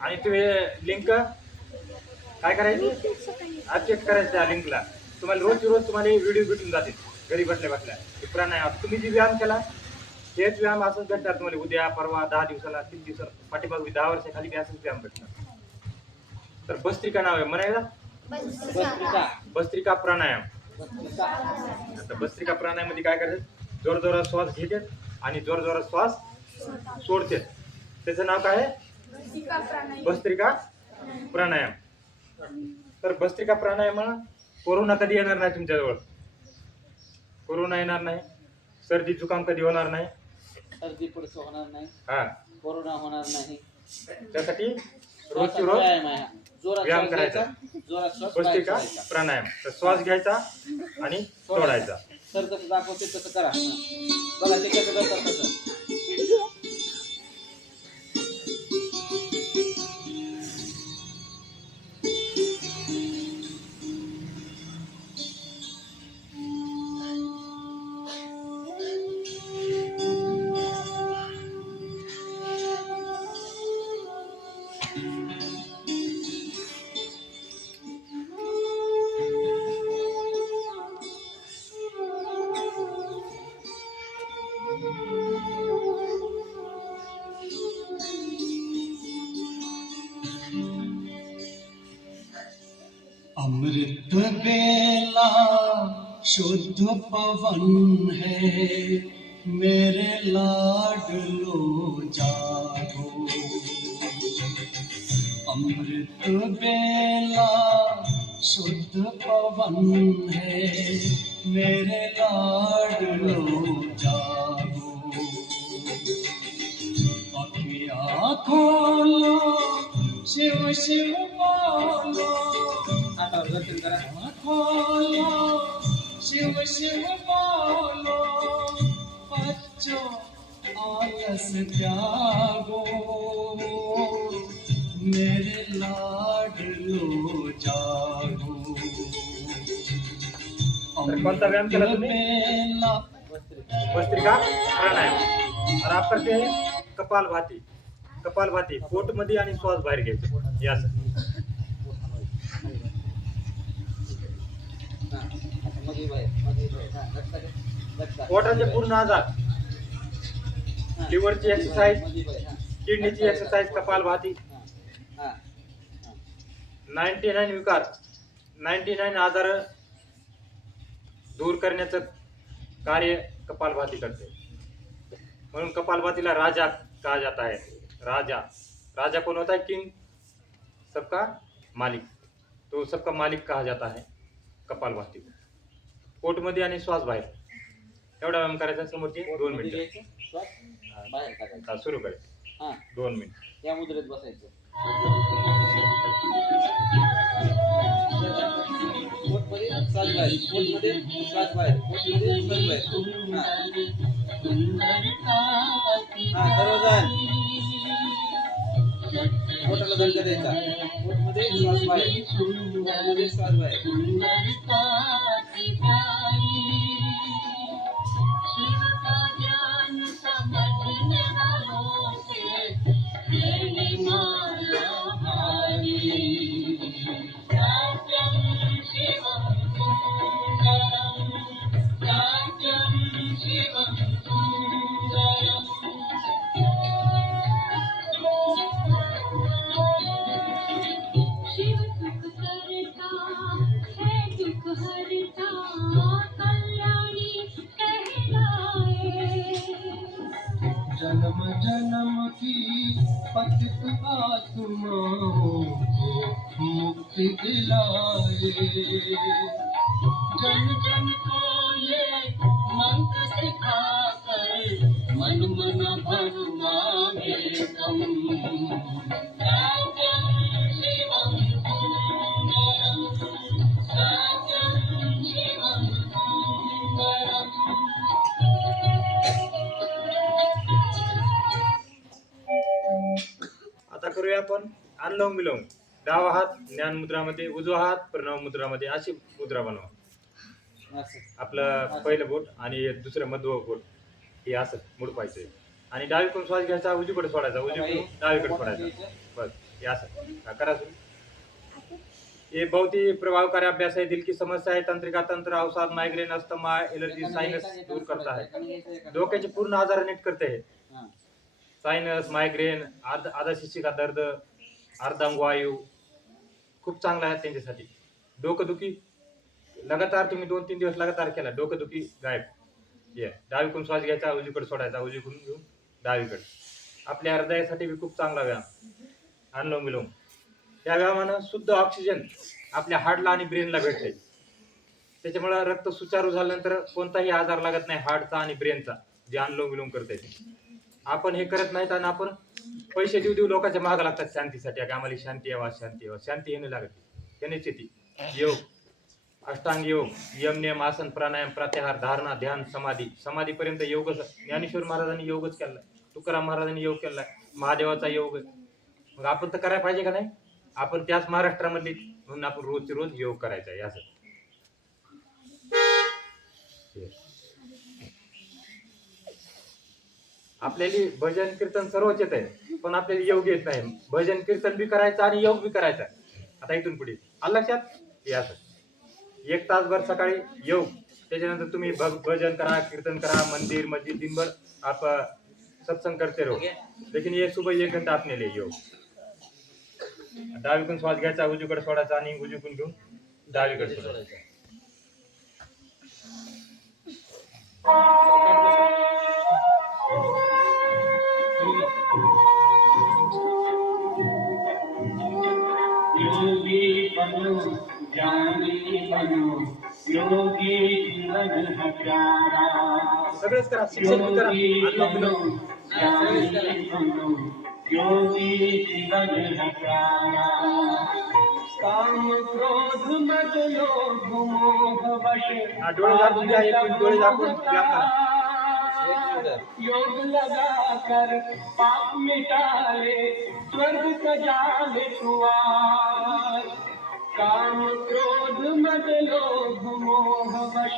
आणि तुम्ही लिंक काय करायची? ऍक्सेप्ट करायचं त्या लिंकला. तुम्हाला रोज तुम्हाला व्हिडिओ भेटून जातील घरी बसल्या बसल्या. प्राणायाम तुम्ही जे व्यायाम केला तेच व्यायाम असंच भेटणार तुम्हाला उद्या परवा 10 दिवसाला 3 दिवसाला पाठीमागे 10 वर्षाखाली बी असंच व्यायाम भेटणार. तर भस्त्रिका नाव आहे म्हणायला. भस्त्रिका. भस्त्रिका प्राणायाम. भस्त्रिका. आता भस्त्रिका प्राणायाम मध्ये काय करतात? जोरजोरात श्वास घेतात आणि जोरजोरात श्वास सोडतात. त्याचं नाव काय आहे? भस्त्रिका प्राणायाम. तर भस्त्रिका प्राणायाम कोरोना कधी येणार नाही तुमच्याजवळ. कोरोना येणार नाही, सर्दी जुकाम कधी होणार नाही. सर्दी पडसं होणार नाही, हा, कोरोना होणार नाही. त्यासाठी रोजची रोज व्यायाम आहे. जोरात व्यायाम श्वास करायचा. घ्यायचा, जोरात श्वास भस्त्रिका बाहेर सोडायचा. प्राणायाम. तर श्वास घ्यायचा आणि सोडायचा. सर कसं दाखवते तसं करा. बघा ते कसं करतात तसं. अमृत बेला शुद्ध पवन है मेरे लाडलो जागो. अमृत बेला शुद्ध पवन है मेरे लाडलो जागो. अखियाँ खोलो शिव शिव बोलो. हातावर दर्शन करा. खोलो शिव शिव बोलो. बच्चों आलस त्यागो मेरे लाडलो जागो. तर कोणता व्यायाम केला तुम्ही? बेला भस्त्रिका प्राणायाम. आणि आपण ते कपालभाती. कपालभाती पोटमध्ये आणि श्वास बाहेर घ्यायचं. हे असं हा. आता मध्ये बाहेर, मध्ये बाहेर. हा, लक्षात घ्या. लक्षात घ्या. पोटाचे पूर्ण आजार, हा. लिव्हरची एक्सरसाइज, मध्ये बाहेर. हा. किडनीची एक्सरसाइज, कपालभाती. हा. 99 विकार, 99 आजार दूर करण्याचं कार्य कपालभाती करते. म्हणून कपालभातीला राजा कहा जाता है. राजा. राजा कौन होता है? किंग, सबका मालिक. तो सबका मालिक कहा जाता है कपालभाती. पोटमध्ये आणि श्वास बाहेर एवढा व्यायाम करायचा. समोरची 2 मध्ये मिनिटं. घ्यायचं, श्वास बाहेर टाकायचा. सुरू करायचं. हा. 2 मिनिट. या मुद्रेत बसायचं. पोटमध्ये श्वास बाहेर, पोटमध्ये श्वास बाहेर, पोटमध्ये श्वास बाहेर. हा. हा, सर्वजण पोटाला दणका द्यायचा. पोटमध्ये श्वास बाहेर, पोटमध्ये श्वास बाहेर. माला जन्म जन्म की पतित आत्माओं को मुक्ति दिलाए। जन जन को ये मंत्र सिखाकर मन मन भर मांगे तुम। सत्यम शिवम सुंदरम, सत्यम शिवम सुंदरम। आता करूया आपण अनुलोम विलोम. डावा हात ज्ञान मुद्रामध्ये, उजवा हात प्रणव मुद्रामध्ये, अशी मुद्रा बनवा. आपलं पहिलं बोट आणि दुसरं मधवं बोट हे असं मुडपायचं आणि डावीकडून श्वास घ्यायचा, उजवीकडे सोडायचा, उजवीकडून डावीकडे सोडायचा. बस हे असं करा सुरू. हे बहुती प्रभावकारी अभ्यास है. दिल की समस्या है, तंत्रिका तंत्र, अवसाद, माइग्रेन, अस्थमा, एलर्जी, साइनस दूर करता है. डोक्याचे पूर्ण आजार नीट करते है. साइनस, माइग्रेन, आधा शिशिका दर्द, अर्धांगवायू खूप चांगला आहे त्यांच्यासाठी. डोकंदुखी लगातार तुम्ही 2-3 दिवस लगातार केला, डोकंदुखी गायब. ये डावीकडून श्वास घ्यायचा, उजवीकडे सोडायचा, उजवीकडून घेऊन डावीकडे. आपल्या हृदयासाठी बी खूप चांगला व्यायाम अनुलोम विलोम. या व्यायामानं शुद्ध ऑक्सिजन आपल्या हार्टला आणि ब्रेनला भेटते. त्याच्यामुळे रक्त सुचारू झाल्यानंतर कोणताही आजार लागत नाही हार्टचा आणि ब्रेनचा, जे अनुलोम विलोम करते. आपण हे करत नाहीत आणि आपण पैसे देऊ लोकांच्या मागं लागतात शांतीसाठी. आम्हाला शांती यावा, शांती यावा. शांती येणे लागत त्यानेच येते. योग, अष्टांग योग, यम नियम, आसन, प्राणायाम, प्रत्याहार, धारणा, ध्यान, समाधी. समाधीपर्यंत योगच. ज्ञानेश्वर महाराजांनी योगच केलाय, तुकाराम महाराजांनी योग केलाय, महादेवाचा योग. मग आपण तर करायला पाहिजे का नाही? आपण त्याच महाराष्ट्रामधले म्हणून आपण रोजचे रोज योग करायचा आहे असं. आपल्याला भजन कीर्तन सर्वच येत आहे, पण आपल्याला योग येत नाही. भजन कीर्तन बी करायचं आणि योग बी करायचा. आता इथून पुढे आलं लक्षात? हे असं 1 तासभर सकाळी योग, त्याच्यानंतर तुम्ही भजन करा, कीर्तन करा, मंदिर मस्जिद दिनभर आप सत्संग करते रहो. लेकिन ये सुबह 1 घंटा आपने लिए योग. डावीकडून श्वास घ्यायचा, उजवीकडे सोडायचा आणि उजवीकडून घेऊन डावीकडे सोडायचा. योगी बनो ज्ञानी बनो, योगी जीवन है प्यारा. सगळंच करा, शिक्षण बी करा, अनुलोम विलोम. ज्ञानी बनो, योगी जीवन है प्यारा. काम क्रोध मत लोभ मोह वश डोळे झाकून घ्या, 1 मिनिट डोळे झाकून व्यायाम करा. योग लगा कर पाप मिटाले, स्वर्ग सजाले द्वार. काम क्रोध मद लोभ मोह वश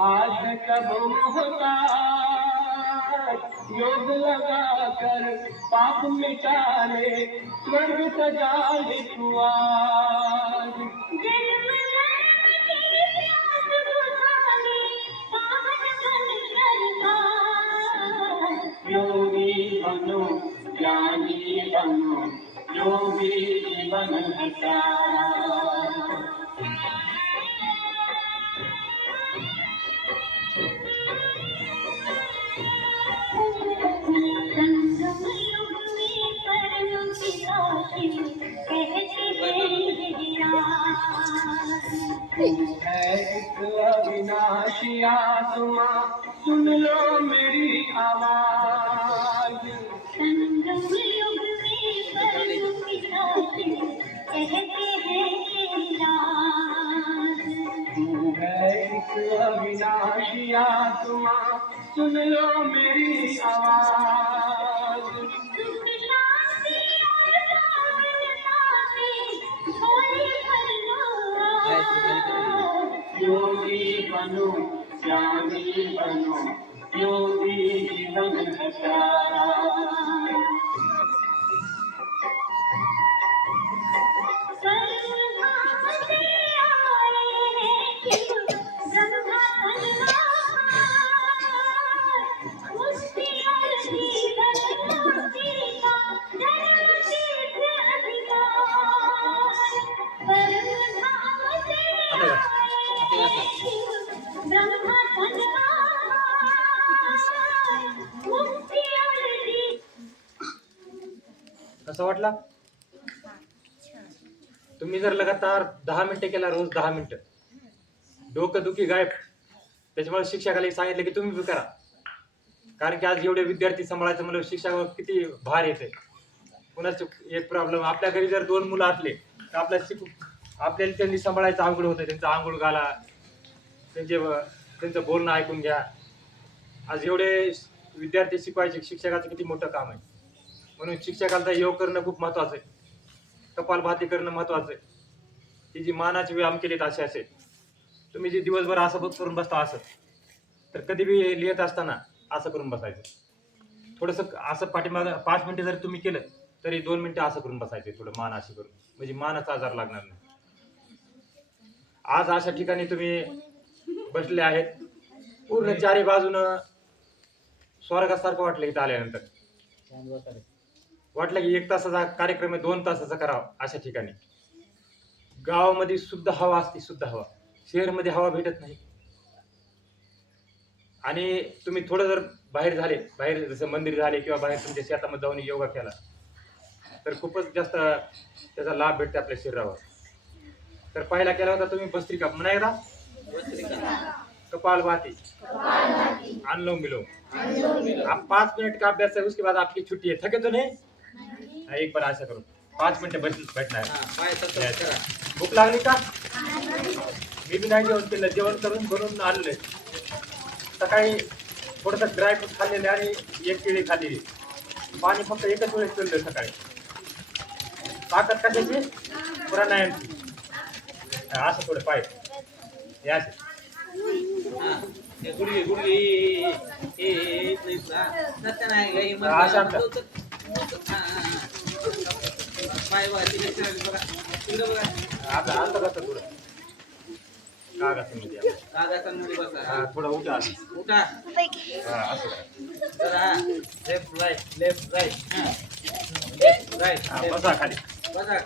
आज कब मोहताज. योग लगा कर पाप मिटाले, स्वर्ग सजाले द्वार. योगी बनो ज्ञानी बनो, योगी जीवन है प्यारा. अविनाशी आत्मा सुन लो मेरी आवाज. संगम युग में परम पिता कहते हैं राज. तू है एक अविनाशी आत्मा सुन लो मेरी आवाज. सुख शांति और सावधानता से भोले भरना. योगी बनो ज्ञानी बनो, योगी जीवन है प्यारा. ब्रह्मा कसा वाटला? तुम्ही जर लगातार 10 मिनिटं केला, रोज 10 मिनिटं, डोकं दुखी गायब. त्याच्यामुळे शिक्षकाला सांगितलं की तुम्ही बी करा. कारण की आज एवढे विद्यार्थी सांभाळायचं म्हणलं शिक्षकावर किती भार येते. कुणाचं एक प्रॉब्लेम, आपल्या घरी जर 2 मुलं असले तर आपल्याला त्यांनी सांभाळायचं अवघड होतं. त्यांचं आंघोळ घाला, त्यांचं बोलणं ऐकून घ्या. आज एवढे विद्यार्थी शिकवायचे, शिक्षकाचं किती मोठं काम आहे. म्हणून शिक्षकांचा योग करणं खूप महत्वाचं आहे. कपालभाती करणं महत्वाचं आहे. ती जी मानाचे व्यायाम केलेत असे असेल, तुम्ही जे दिवसभर असं करून बसता असं, तर कधी बी लिहित असताना असं करून बसायचं. थोडंसं असं पाठीमागं 5 मिनिटं जरी तुम्ही केलं तरी 2 मिनिटं असं करून बसायचे, थोडं मान अशी करून, म्हणजे मानाचा आजार लागणार नाही. आज अशा ठिकाणी तुम्ही बसले आहेत, पूर्ण चारी बाजूनं स्वर्गासारखं वाटलं इथं आल्यानंतर. वाटलं की 1 तासाचा कार्यक्रम आहे, 2 तासाचा करावा. अशा ठिकाणी गावामध्ये शुद्ध हवा असते, शुद्ध हवा. शहरमध्ये हवा भेटत नाही. आणि तुम्ही थोडं जर बाहेर झाले, बाहेर जसं मंदिर झाले किंवा बाहेर तुमच्या शेतामध्ये जाऊन योगा केला तर खूपच जास्त त्याचा लाभ भेटते आपल्या शरीरावर. तर पहिला केला होता तुम्ही भस्त्रिका, म्हणा एकदा कपालभाती, अनुलोम विलोम. आप 5 मिनट का अभ्यास है, उसके बाद आपकी छुट्टी है. थके तो नहीं? एक बार ऐसा करो, 5 मिनिटं बैठना है. पाय तसंच करा. भूक लागली का? मी बी नाही जेवण केलं, जेवण करून बनवून आणलंय. सकाळी थोडंसं ड्रायफ्रूट खाल्लेले आणि 1 केळी खाल्लेली. पाणी फक्त एकच वेळेस पिलं सकाळी. ताकद कशाची? प्राणायामची. असं थोडं पाय हे असे. हे गुडघे गुडघे नाही अशा पाय बघा तिकडे बघा, तिकडे बघा. आता आता बसतं थोडं कागदामध्ये. कागदामध्ये बसा. हा, थोडं उठा. उठा. हा, असं. तर हा left right, left right. Right हा, बसा खाली. बघा.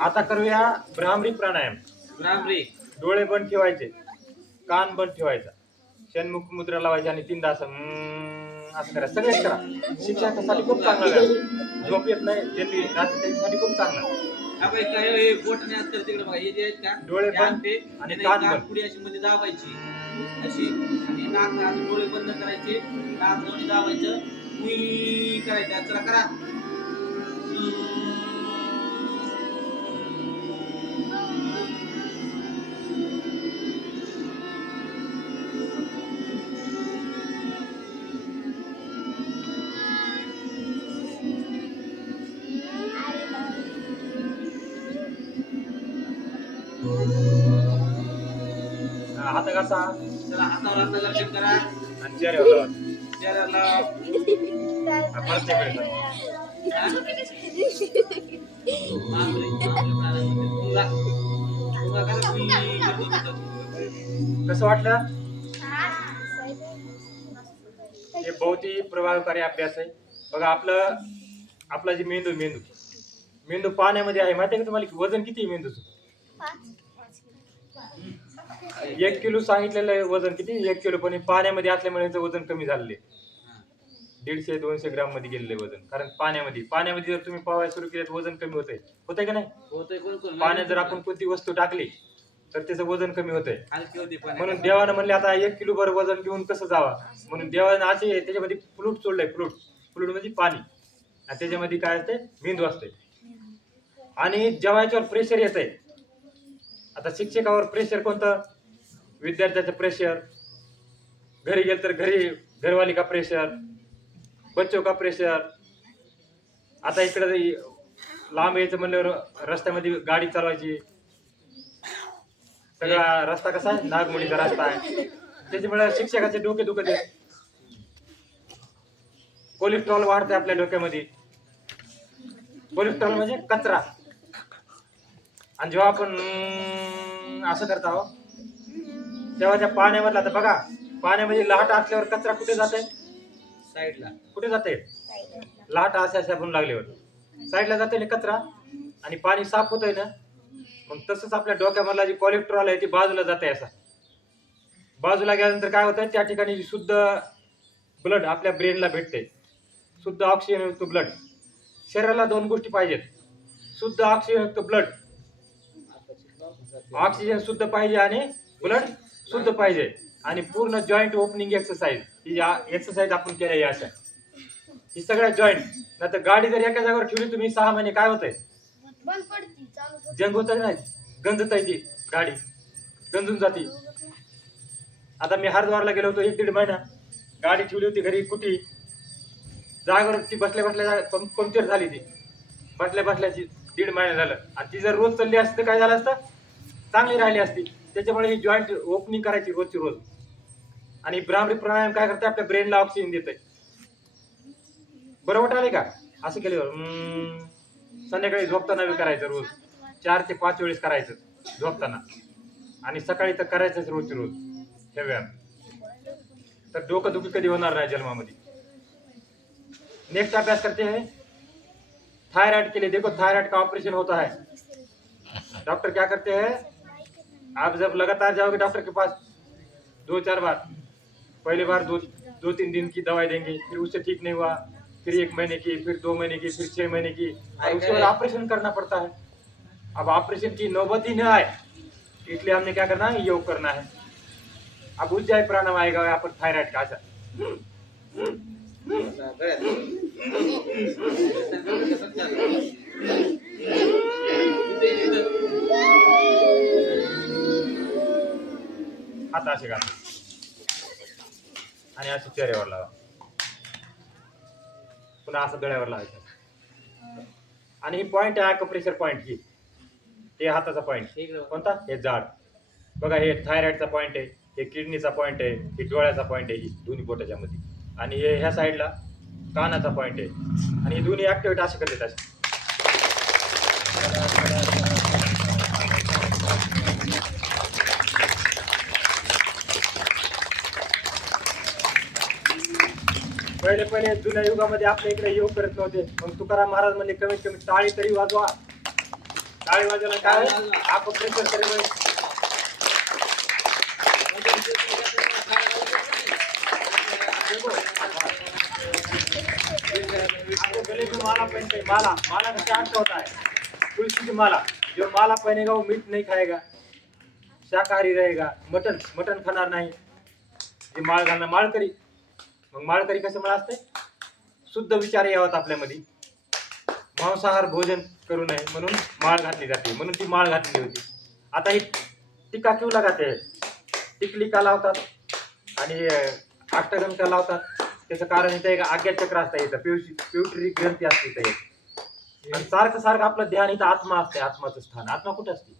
आता करूया भ्रामरी प्राणायाम. रामरी. डोळे बंद ठेवायचे, कान बंद ठेवायचा, षण्मुख मुद्रा लावायची आणि 3दा असं असं करा. सगळेच करा. शिक्षकासाठी खूप चांगलं आहे. झोप येत नाही त्यांनी रात्री, त्यांच्यासाठी खूप चांगलं आहे. आपण काय बोटने हात कर तिकडे बघा. हे जे आहेत का डोळे हे बंद अंगठे आणि आणि कान नाक बंद. पुढे अशी मध्ये दाबायची अशी, आणि नाक असं डोळे बंद करायचे, नाक दोन्ही दाबायचं, उई करायचं. चला करा. हात घासा चला हातावर हात दर्शन करा. आणि चेहऱ्यावर लावा. चेहऱ्याला परत ते वेळेला. मांजरी, प्राण्यामध्ये उगा उगा करा. उई करतो. कसं वाटलं? हे बहुत ही प्रभावकारी अभ्यास आहे. बघा आपला जे मेंदू पाण्यामध्ये आहे. माहिती आहे का तुम्हाला वजन किती आहे मेंदूचं? 1 किलो सांगितलेलं आहे वजन किती? 1 किलो. पण हे पाण्यामध्ये असल्यामुळे याचं वजन कमी झालेलं आहे. 150-200 ग्राम मध्ये गेलेलं आहे वजन. कारण पाण्यामध्ये जर तुम्ही पोहायला सुरू केलं तर वजन कमी होतंय का नाही? होतंय. कोण पाण्यात जर आपण कोणती वस्तू टाकली तर त्याचं वजन कमी होतंय. हलकी होती पाण्यात. म्हणून देवानं म्हणले आता 1 किलो भर वजन घेऊन कसं जावा. म्हणून देवानं असे त्याच्यामध्ये फ्लूट सोडलंय. फ्लूट म्हणजे पाणी, आणि त्याच्यामध्ये काय असते? मेंदू असते. आणि जेव्हा याच्यावर प्रेशर येत आहे, आता शिक्षकावर प्रेशर कोणतं? विद्यार्थ्याचं प्रेशर. घरी गेलं तर घरवाली का प्रेशर, बच्चो का प्रेशर. आता इकडे लांब यायचं म्हणल्यावर रस्त्यामध्ये गाडी चालवायची. सगळा रस्ता कसा आहे? नागमोडीचा रस्ता आहे. त्याच्यामुळे शिक्षकाचे डोके दुखत आहे. कोलेस्ट्रॉल वाढते आपल्या डोक्यामध्ये. कोलेस्ट्रॉल म्हणजे कचरा. आणि जेव्हा आपण असं करत आहोत तेव्हा त्या पाण्यामधला, आता बघा पाण्यामध्ये लाट असल्यावर कचरा कुठे जाते? साईडला. कुठे जाते? लाट अशा आपण लागल्यावर साईडला जाते ना कचरा, आणि पाणी साफ होतंय ना. मग तसंच आपल्या डोक्यामधला जी कोलेस्ट्रॉल आहे ती बाजूला जाते. असा बाजूला गेल्यानंतर काय होतं? त्या ठिकाणी शुद्ध ब्लड आपल्या ब्रेनला भेटते. शुद्ध ऑक्सिजनयुक्त ब्लड. शरीराला दोन गोष्टी पाहिजेत, शुद्ध ऑक्सिजनयुक्त ब्लड, ऑक्सिजन शुद्ध पाहिजे आणि ब्लड शुद्ध पाहिजे, आणि पूर्ण जॉईंट ओपनिंग एक्सरसाइज. ही एक्सरसाइज आपण केल्या अशा ही सगळ्या जॉईंट. नाही तर गाडी जर एका जागेवर ठेवली तुम्ही 6 महिने काय होतंय, जंग होत नाही, गंजत आहे ती गाडी, गंजून जाते. आता मी हरिद्वारला गेलो होतो 1-1.5 महिना, गाडी ठेवली होती घरी कुठे जागेवर, ती बसल्या बसल्या पंक्चर झाली, ती बसल्या बसल्याची 1.5 महिना झालं. आणि ती जर रोज चालली असती तर काय झालं असतं, चांगली राहिली असती. त्याच्यामुळे ही जॉईंट ओपनिंग करायची रोजची रोज. आणि भ्रामरी प्राणायाम काय करते, आपल्या ब्रेनला ऑक्सिजन देते. बरोबर आले का? असं केलं संध्याकाळी झोपताना बी करायचं, रोज 4 ते 5 वेळेस करायचं झोपताना, आणि सकाळी तर करायचंच रोजची रोज हे व्यायाम. तर डोकं दुखी कधी होणार नाही जन्मामध्ये. नेक्स्ट अभ्यास करते हैं थायराइड के लिए. देखो थायराइड का ऑपरेशन होता है, डॉक्टर क्या करते हैं, आप जब लगातार जाओगे डॉक्टर के पास 2-4 बार, पहली बार 2-3 दिन की दवाई देंगे, फिर उससे ठीक नहीं हुआ, फिर 1 महीने की, फिर 2 महीने की, फिर 6 महीने की, और उसके बाद ऑपरेशन करना पड़ता है. अब ऑपरेशन की नौबत ही न आए इसलिए हमने क्या करना है, योग करना है. अब उज्जैय प्राणायाम आएगा यहाँ पर थायराइड का. ऐसा हात असे घाला आणि असे चेहऱ्यावर लावा, पुन्हा असं गळ्यावर लावायचं. आणि ही पॉइंट आहे अॅक्युप्रेशर पॉइंट. ही हे हाताचा पॉइंट कोणता, हे जाड बघा, हे थायरॉइडचा पॉइंट आहे, हे किडनीचा पॉइंट आहे, हे डोळ्याचा पॉइंट आहे, ही दोन्ही बोटाच्या मध्ये, आणि हे ह्या साईडला कानाचा पॉइंट आहे. आणि हे दोन्ही ऍक्टिव्हिटी असे करतात असे. पहिले जुन्या युगामध्ये आपल्या इकडे योग करत नव्हते. मग तुकाराम महाराज म्हणले कमीत कमी टाळी तरी वाजवा. टाळी वाजवला काय आपण प्रेशर करेल. गले में माला पहनते, माला माला का क्या अर्थ होता है, तुलसी की माला. जो माला पहनेगा वो मीट नहीं खाएगा, शाकाहारी रहेगा, मटन खाणार नाही. जे माळ घालणार माळकरी. मग माळकरी कशामुळे असते, शुद्ध विचार यावत आपल्यामध्ये, मांसाहार भोजन करू नये म्हणून माळ घातली जाते, म्हणून ती माळ घातली होती. आता ही टिका क्यों लगाते हैं, टिकली का लावतात आणि अष्टगन का लावतात, त्याचं कारण इथं एक आज्ञाचक्र असतं, इथं पिट्युटरी ग्रंथी असते इथं एक. आणि सारखं आपलं ध्यान इथं आत्मा असते, आत्माचं स्थान. आत्मा कुठं असते,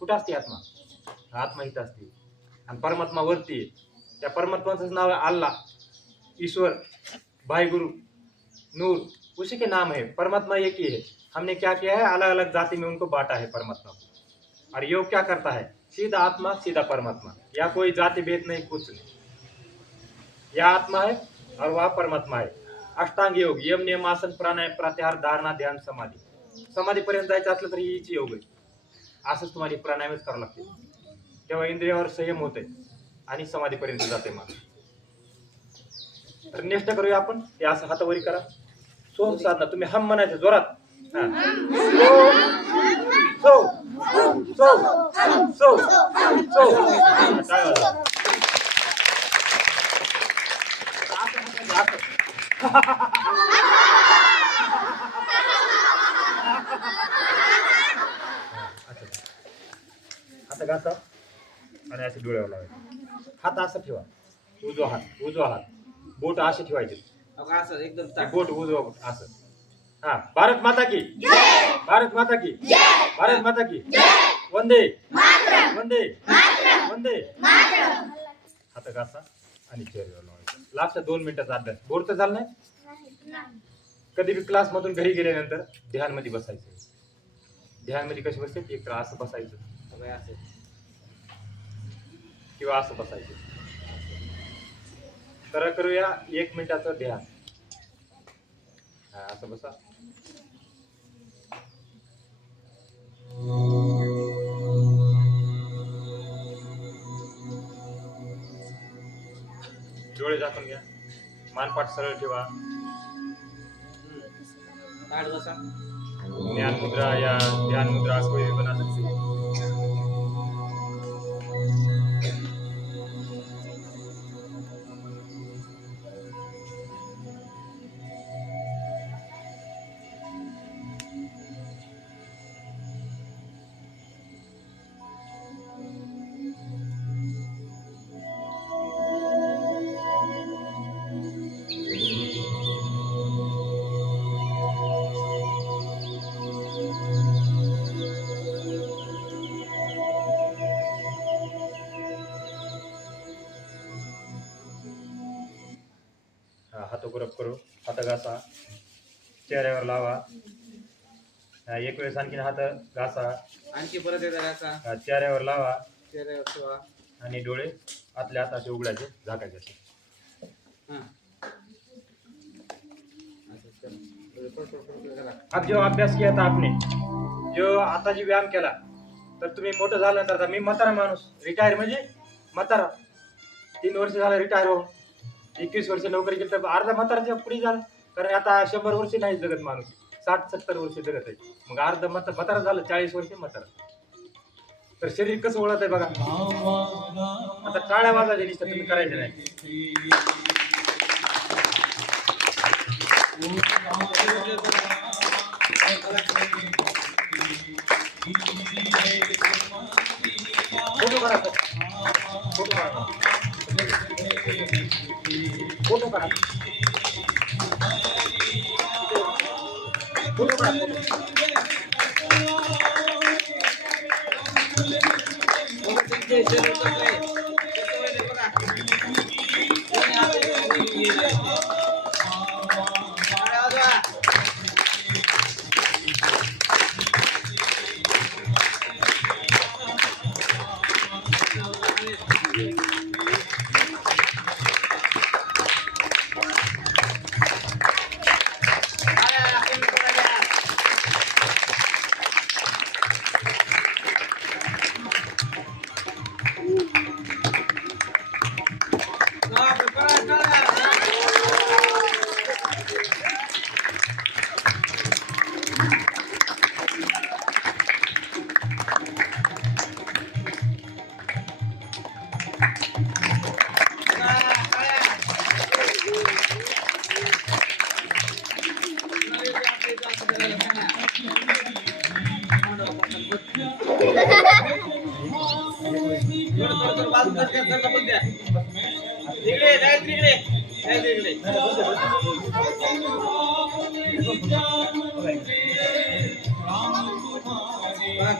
कुठं असते आत्मा, आत्मा इथं असते. आणि परमात्मा वरती आहे. त्या परमात्माचं नाव आहे अल्लाह, ईश्वर, भाई गुरु, नूर, उसी के नाम है. परमात्मा एक ही है. हमने क्या किया है, अलग अलग जाति में उनको बांटा है परमात्मा को. और योग क्या करता है, सीधा आत्मा सीधा परमात्मा, या कोई जाति भेद नहीं, कुछ नहीं. यह आत्मा है और वह परमात्मा है. अष्टांग योग, यम नियम आसन प्राणायाम प्रत्याहार धारणा ध्यान समाधी. समाधीपर्यंत जायचं असलं तरी हीच योग आहे. असंच तुम्हाला प्राणायामच करावं लागते, तेव्हा इंद्रियावर संयम होते आणि समाधीपर्यंत जाते. मग तर नेक्स्ट करूया आपण. हे असं हातावरी करा, सोम साधना. तुम्ही हम म्हणायचं जोरात. सो सो सो सो आता घासा आणि असे डोळ्यावर लावायचे. हात असं ठेवा, उजवा हात बोट असे ठेवायचे, असं एकदम बोट उजवा असं. हा, भारत माता की, भारत माता की, भारत माता की, वंदे वंदे वंदे. हात घासा आणि चेहऱ्यावर लावायचं. लास्ट 2 मिनिटाचा अभ्यास. बोर तर झालं नाही. कधी बी क्लास मधून घरी गेल्यानंतर ध्यान मध्ये बसायचं. ध्यान मध्ये कशी बसते, एक तर असं बसायचं किंवा असं बसायचं. तर करूया 1 मिनिटाचं ध्यान. हा, असं बसा. डोळे झाकून घ्या, मानपाठ सरळ ठेवा. ताट बसा. ज्ञान मुद्रा या ध्यान मुद्रा कोई भी बना सकते हैं. हात वर करू, हात घासा, चेहऱ्यावर लावा. एक वेळेस आणखी हात घासा, आणखी परत एकदा घासा. चेहऱ्यावर लावा चेहऱ्यावर ठेवा. आणि डोळे आतल्या हात असे उघडायचे, झाकायचे असे. हां. अब जो अभ्यास किया था आपने, जो आता जो व्यायाम केला, तर तुम्ही मोठं झाल्यानंतर, मी म्हातारा माणूस रिटायर म्हणजे म्हातारा 3 वर्ष झालं रिटायर होऊन, 21 वर्ष नोकरी केली तर अर्धा म्हाताराच्या पुढे झालं. कारण आता 100 वर्ष नाही जगत माणूस, 60-70 वर्ष जगत आहे. मग अर्धा म्हातारा झालं, 40 वर्ष म्हातारा. तर शरीर कसं ओळखत आहे बघा. आता टाळ्या वाजायच्या निष्ठा तुम्ही करायचे नाही. फोटो काढा, फोटो काढा, फोटो काढा, फोटो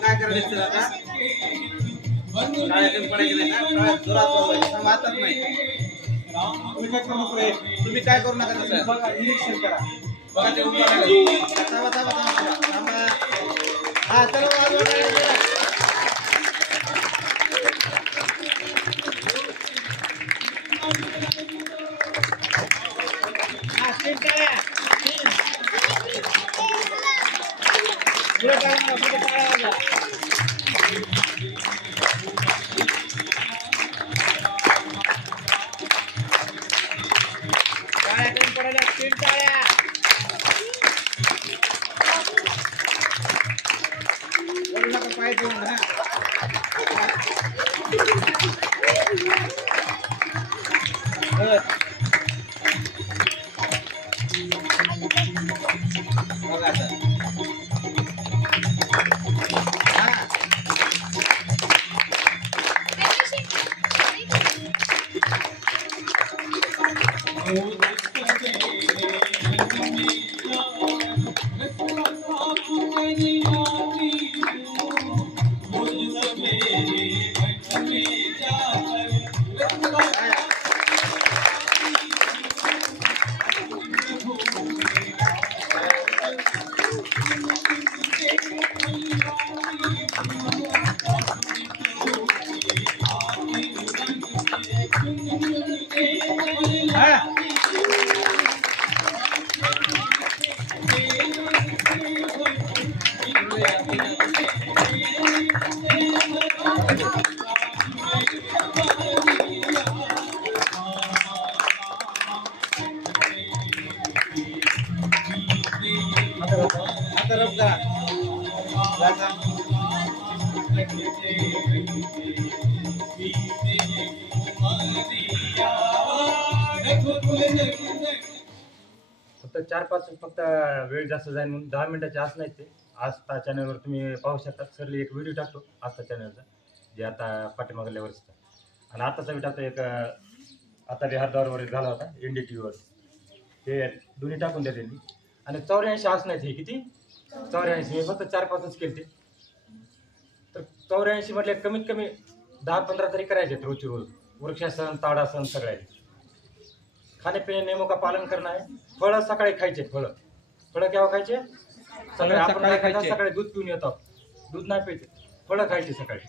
काय करायचं आता? शाळेतून पडायचं नाही ना, जोरात बोलवायचं, वाचत नाही. तुम्ही काय करू नका तसं. बघा ते उभं राहिलं. थांबा थांबा थांबा थांबा. हा चलो वाजवा. फक्त 4-5 फक्त वेळ जास्त जाईल म्हणून 10 मिनिटाचे असं नाही ते. आस्था चॅनलवर तुम्ही पाहू शकता. सरली एक व्हिडिओ टाकतो आस्था चॅनलचा, जे आता पाठीमागल्या वर्षीचा. आणि आताचा व्हिडिओ आता एक आता बिहारद्वारवर झाला होता इंडिया टी व्हीवर. ते दोन्ही टाकून द्या त्यांनी. आणि 84 असं नाही हे किती 84 हे फक्त 4-5च केले ते. तर 84 म्हटले कमीत कमी 10-15 तरी करायचे रोजची रोज. वृक्षासन, ताडासन सगळ्यांनी. खाण्यापिणे नियमों का पालन करणं आहे. फळं सकाळी खायचे. फळं केव्हा खायचे? सकाळी. आपण काय खायचं? सकाळी दूध पिऊन येतो, दूध नाही प्यायचे, फळं खायचे सकाळी.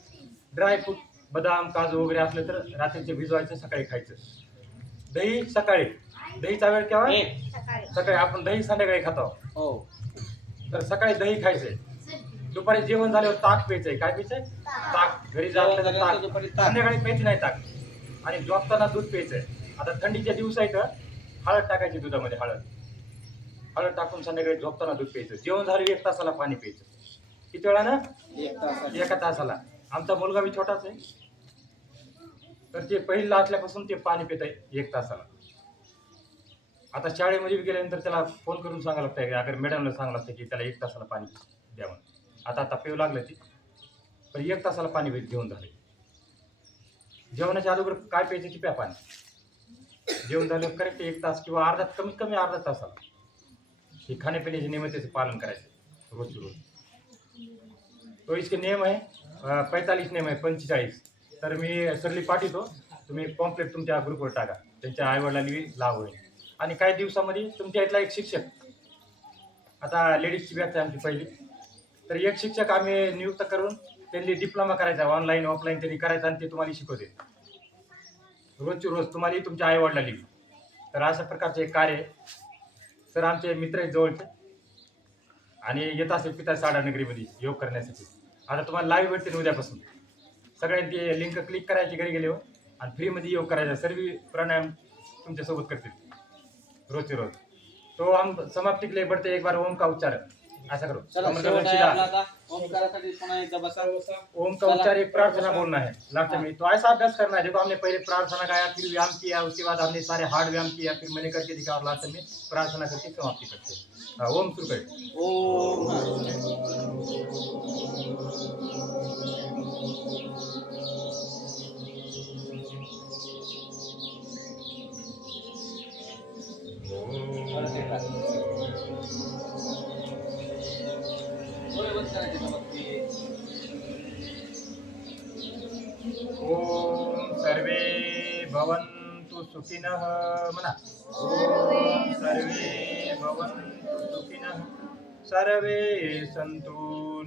ड्रायफ्रूट बदाम काजू वगैरे असले तर रात्रीचे भिजवायचं, सकाळी खायचं. दही सकाळी. दहीचा वेळ केव्हा? सकाळी. आपण दही संध्याकाळी खातो, हो. तर सकाळी दही खायचंय. दुपारी जेवण झाल्यावर ताक प्यायचंय. काय प्यायचंय? ताक. घरी जायचं तर ताक. संध्याकाळी प्यायचं नाही ताक. आणि झोपताना दूध प्यायचंय. आता थंडीच्या दिवसात हळद टाकायची दुधामध्ये. हळद टाकून संध्याकाळी झोपताना दूध प्यायचं. जेवण झालं 1 तासाला पाणी प्यायचं. किती वेळानं? 1 तासाला. आमचा मुलगा बी छोटाच आहे, तर ते पहिला असल्यापासून ते पाणी पित आहे 1 तासाला. आता शाळेमध्ये गेल्यानंतर त्याला फोन करून सांगायला लागतं की अगर मॅडमला सांगायला लागतं की त्याला 1 तासाला पाणी द्या म्हणून. आता पिऊ लागलं ती, पण 1 तासाला पाणी घेऊन झाले. जेवणाच्या अगोदर काय प्यायचं की प्या पाणी. जेवण झालं करेक्ट 1 तास किंवा अर्धा, कमीत कमी अर्धा तासाला हे खाण्यापिण्याचे नियमित पालन करायचे रोज रोज. तो इसके नियम आहे 45 नियम आहे 45. तर मी सरली पाठवतो, तुम्ही पॉम्पलेट तुमच्या ग्रुपवर टाका, त्यांच्या आईवडिलांनी लाभ होईल. आणि काही दिवसामध्ये तुमच्या इथला एक शिक्षक, आता लेडीजची बॅच आहे आमची पहिली, तर एक शिक्षक आम्ही नियुक्त करून त्यांनी डिप्लोमा करायचा, ऑनलाईन ऑफलाईन त्यांनी करायचा, आणि ते तुम्हाला शिकवते रोजची रोज तुम्हाला तुमच्या आईवडिलांनी. तर अशा प्रकारचे एक कार्य आहे. सर आमचे मित्र आहेत जवळचे, आणि येत असेल पिता साडा नगरीमध्ये योग करण्यासाठी. आता तुम्हाला लाईव्ह भेटते उद्यापासून. सगळ्यांनी लिंक क्लिक करायची घरी गेल्यावर, आणि फ्रीमध्ये योग करायचा. सर्व प्राणायाम तुमच्यासोबत करतील रोजचे रोज. तो हम समाप्ति के लिए बढ़ते एक बार ओम का उच्चार ऐसा करो. ओमकारासाठी पुन्हा एकदा बसा. ओम का उच्चार एक प्रार्थना बोलना है लास्ट में. तो ऐसा अभ्यास करना है. देखो हमने पहले प्रार्थना गाया, फिर व्यायाम किया, उसके बाद हमने सारे हार्ड व्यायाम किया, फिर मैंने करके दिखा, और लास्ट में प्रार्थना करके समाप्ति करते हैं. ओम शुरू करें. ओम. ओम सर्वे भवन्तु सुखिनः म्हणा. ओम सर्वे भवन्तु सुखिनः, सर्वे सन्तु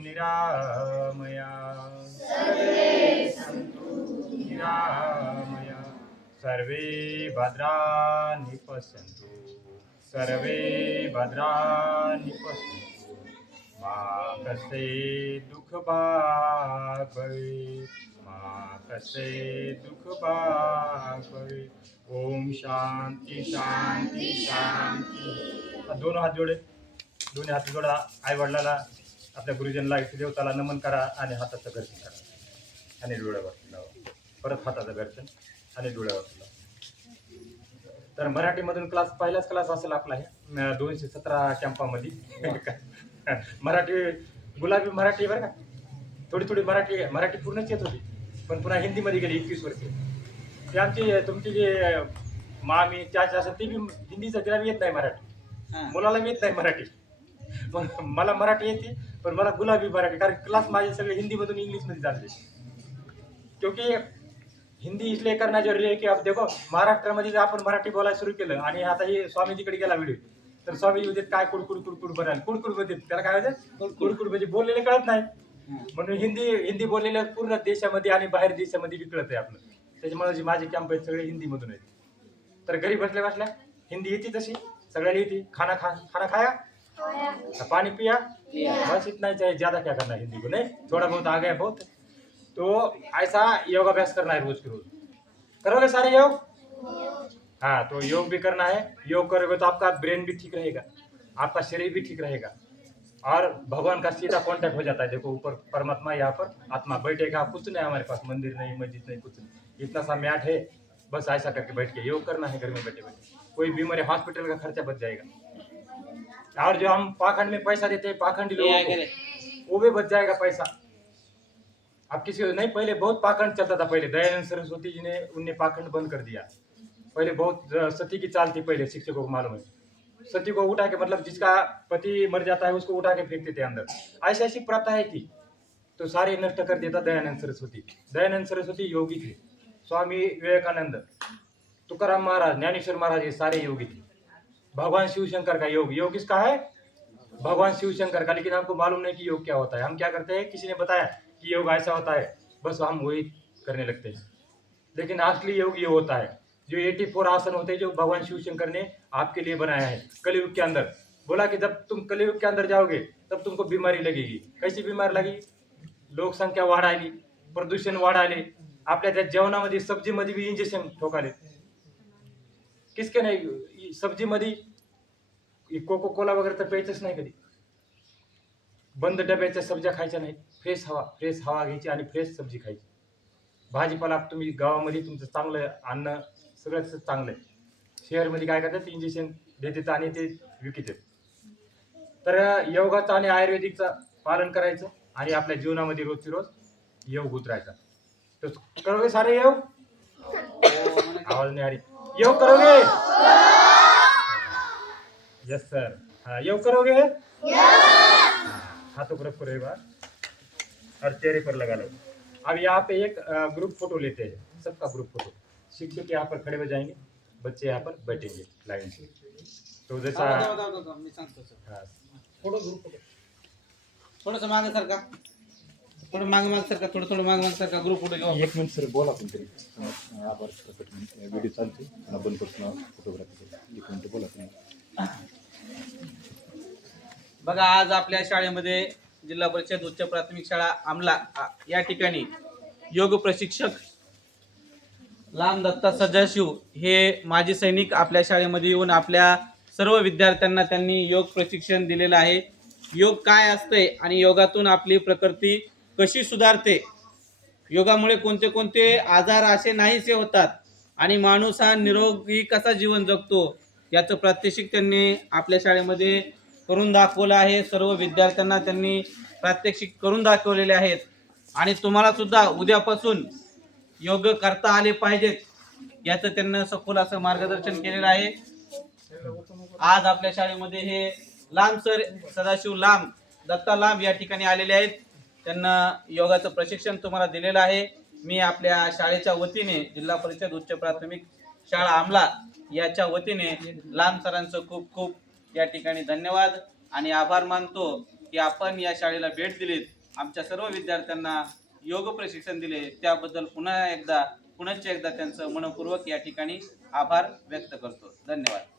निरामया, सर्वे सन्तु निरामया, सर्वे भद्राणि पश्यन्तु, सर्वे भद्राणि पश्यन्तु, मा कस्य दुःख भाग भवेत्, मा कस्य दुःख भाग भवेत्. ओम शांती शांती शांती. दोनों हात जोडे, दोन्ही हात जोडा. आई वडिलाला, आपल्या गुरुजनला, इष्टदेवताला नमन करा, आणि हाताचं घर्षण करा, आणि डोळ्यावर लावा. परत हाताचं घर्षण आणि डोळ्यावर लावा. तर मराठीमधून क्लास, पहिलाच क्लास असेल आपला हे 217 कॅम्पामध्ये. मराठी गुलाबी मराठी बरं का, थोडी थोडी मराठी पूर्णच येत होती, पण पुन्हा हिंदीमध्ये गेली 21 वर्षे. ते आमची तुमची जे मामी चाचा असेल ते बी हिंदीचं, तिला बी येत नाही मराठी, मुलाला बी येत नाही मराठी. पण मला मराठी येते, पण मला गुलाबी मराठी, कारण क्लास माझे सगळे हिंदीमधून इंग्लिशमध्ये चालले. क्योंकि हिंदी इसलिए करना जरूरी है की अब देखो महाराष्ट्रामध्ये जर आपण मराठी बोलायला सुरू केलं, आणि आता हे स्वामीजीकडे गेला व्हिडिओ, तर स्वामीजी होते काय कुडकुड बनाल, कुडकुड मध्ये त्याला काय होतं, कुडकुड म्हणजे बोललेले कळत नाही. म्हणून हिंदी बोललेल्या पूर्ण देशामध्ये आणि बाहेर देशामध्ये विकळत आहे आपलं. त्याच्यामुळे जे माझे कॅम्प आहेत सगळे हिंदीमधून आहेत. तर घरी बसल्या हिंदी येते, तशी सगळ्याला येते. खाना खाया, पानी पिया, बस इतना ही चाहिए, ज्यादा क्या करना है हिंदी को, नहीं थोड़ा बहुत आ गया बहुत. तो ऐसा योगाभ्यास करना है रोज के रोज. करोगे सारे योग? हाँ, तो योग भी करना है. योग करोगे तो आपका ब्रेन भी ठीक रहेगा, आपका शरीर भी ठीक रहेगा, और भगवान का सीधा कांटेक्ट हो जाता है. देखो ऊपर परमात्मा, यहाँ पर आत्मा बैठेगा. कुछ नहीं हमारे पास, मंदिर नहीं, मस्जिद नहीं, कुछ नहीं, इतना सा मैट है, बस ऐसा करके बैठ के योग करना है घर में बैठे बैठे. कोई बीमारी हॉस्पिटल का खर्चा बच जाएगा। और जो हम पाखंड में पैसा देते हैं पाखंडी लोगों को, वो भी बच जाएगा पैसा। अब किसी को नहीं, पहले बहुत पाखंड चलता था। पहले दयानंद सरस्वती जी ने उनने पाखंड बंद कर दिया। पहले बहुत सती की चाल थी, पहले शिक्षकों को मालूम है। सती को उठा के, मतलब जिसका पति मर जाता है उसको उठा के फेंकते थे अंदर, ऐसी ऐसी प्रथाएं थी। तो सारे नष्ट कर देता दयानंद सरस्वती। दयानंद सरस्वती योगी थे, स्वामी विवेकानंद, तुकाराम महाराज, ज्ञानेश्वर महाराज, ये सारे योगी थे। भगवान शिव शंकर का योग, योग किसका है? भगवान शिव शंकर का। लेकिन हमको मालूम नहीं कि योग क्या होता है। हम क्या करते हैं, किसी ने बताया कि योग ऐसा होता है, बस हम वही करने लगते हैं। लेकिन असली योग ये होता है, जो 84 आसन होते हैं, जो भगवान शिव शंकर ने आपके लिए बनाया है कलयुग के अंदर। बोला कि जब तुम कलयुग के अंदर जाओगे तब तुमको बीमारी लगेगी। कैसी बीमारी लगी? लोकसंख्या वाढायली, प्रदूषण वाढायले, आपल्या त्या जेवणामध्ये सब्जीमध्ये बी इंजेक्शन ठोकाले। किसके नाही? सब्जीमध्ये कोको कोला वगैरे तर प्यायचंच नाही कधी। बंद डब्याच्या सब्ज्या खायच्या नाहीत। फ्रेश हवा घ्यायची आणि फ्रेश सब्जी खायची। भाजीपाला तुम्ही गावामध्ये तुमचं चांगलं अन्न सगळंच चांगलं आहे। शहरमध्ये काय करतात, इंजेक्शन देतात आणि ते विकतात। तर योगाचं आणि आयुर्वेदिकचं पालन करायचं आणि आपल्या जीवनामध्ये रोजची रोज योग उतरायचा। तो करोगे सारे योग? आवाज नहीं आ रही। योग करोगे? Yes sir. हाँ, योग करोगे? हाथों को रखो एक बार और चेहरे पर लगा लो। अब यहाँ पे एक ग्रुप फोटो लेते हैं, सबका ग्रुप फोटो। शिक्षक यहाँ पर खड़े हो जाएंगे, बच्चे यहाँ पर बैठेंगे लाइन से। तो जैसा मी सांगतो सर। हाँ, फोटो ग्रुप फोटो थोडंसं मागे सरका, थोडं मागे सरका, थोडं मागे सरका, ग्रुप फोटो घेऊ। एक मिनिट सर बोला कोणतरी. आभार प्रकट व्हिडिओ चालते मला बंद करतो फोटोग्राफी. एक मिनिट बोला तुम्ही. बघा, आज आपल्या शाळेमध्ये जिल्हा परिषद उच्च प्राथमिक शाळा आमला या ठिकाणी योग प्रशिक्षक लांब दत्ता सदाशिव हे माजी सैनिक आपल्या शाळेमध्ये येऊन आपल्या सर्व विद्यार्थ्यांना त्यांनी योग प्रशिक्षण दिलेलं आहे। योग काय असते आणि योगातून आपली प्रकृती कशी सुधारते, योगामुळे कोणते कोणते आजार असे नाहीसे होतात आणि माणूस हा निरोगी कसा जीवन जगतो याचं प्रात्यक्षिक त्यांनी आपल्या शाळेमध्ये करून दाखवलं आहे। सर्व विद्यार्थ्यांना त्यांनी प्रात्यक्षिक करून दाखवलेले आहेत आणि तुम्हाला सुद्धा उद्यापासून योग करता आले पाहिजेत याचं त्यांना सखोल असं मार्गदर्शन केलेलं आहे। आज आपल्या शाळेमध्ये हे लांब सर सदाशिव लांब दत्ता लांब या ठिकाणी आलेले आहेत। त्यांना योगाचं प्रशिक्षण तुम्हाला दिलेलं आहे। मी आपल्या शाळेच्या वतीने जिल्हा परिषद उच्च प्राथमिक शाळा आमला याच्या वतीने लांब सरांचं खूप खूप या ठिकाणी धन्यवाद आणि आभार मानतो की आपण या शाळेला भेट दिलीत, आमच्या सर्व विद्यार्थ्यांना योग प्रशिक्षण दिले, त्याबद्दल पुनश्च एकदा त्यांचं मनपूर्वक या ठिकाणी आभार व्यक्त करतो। धन्यवाद।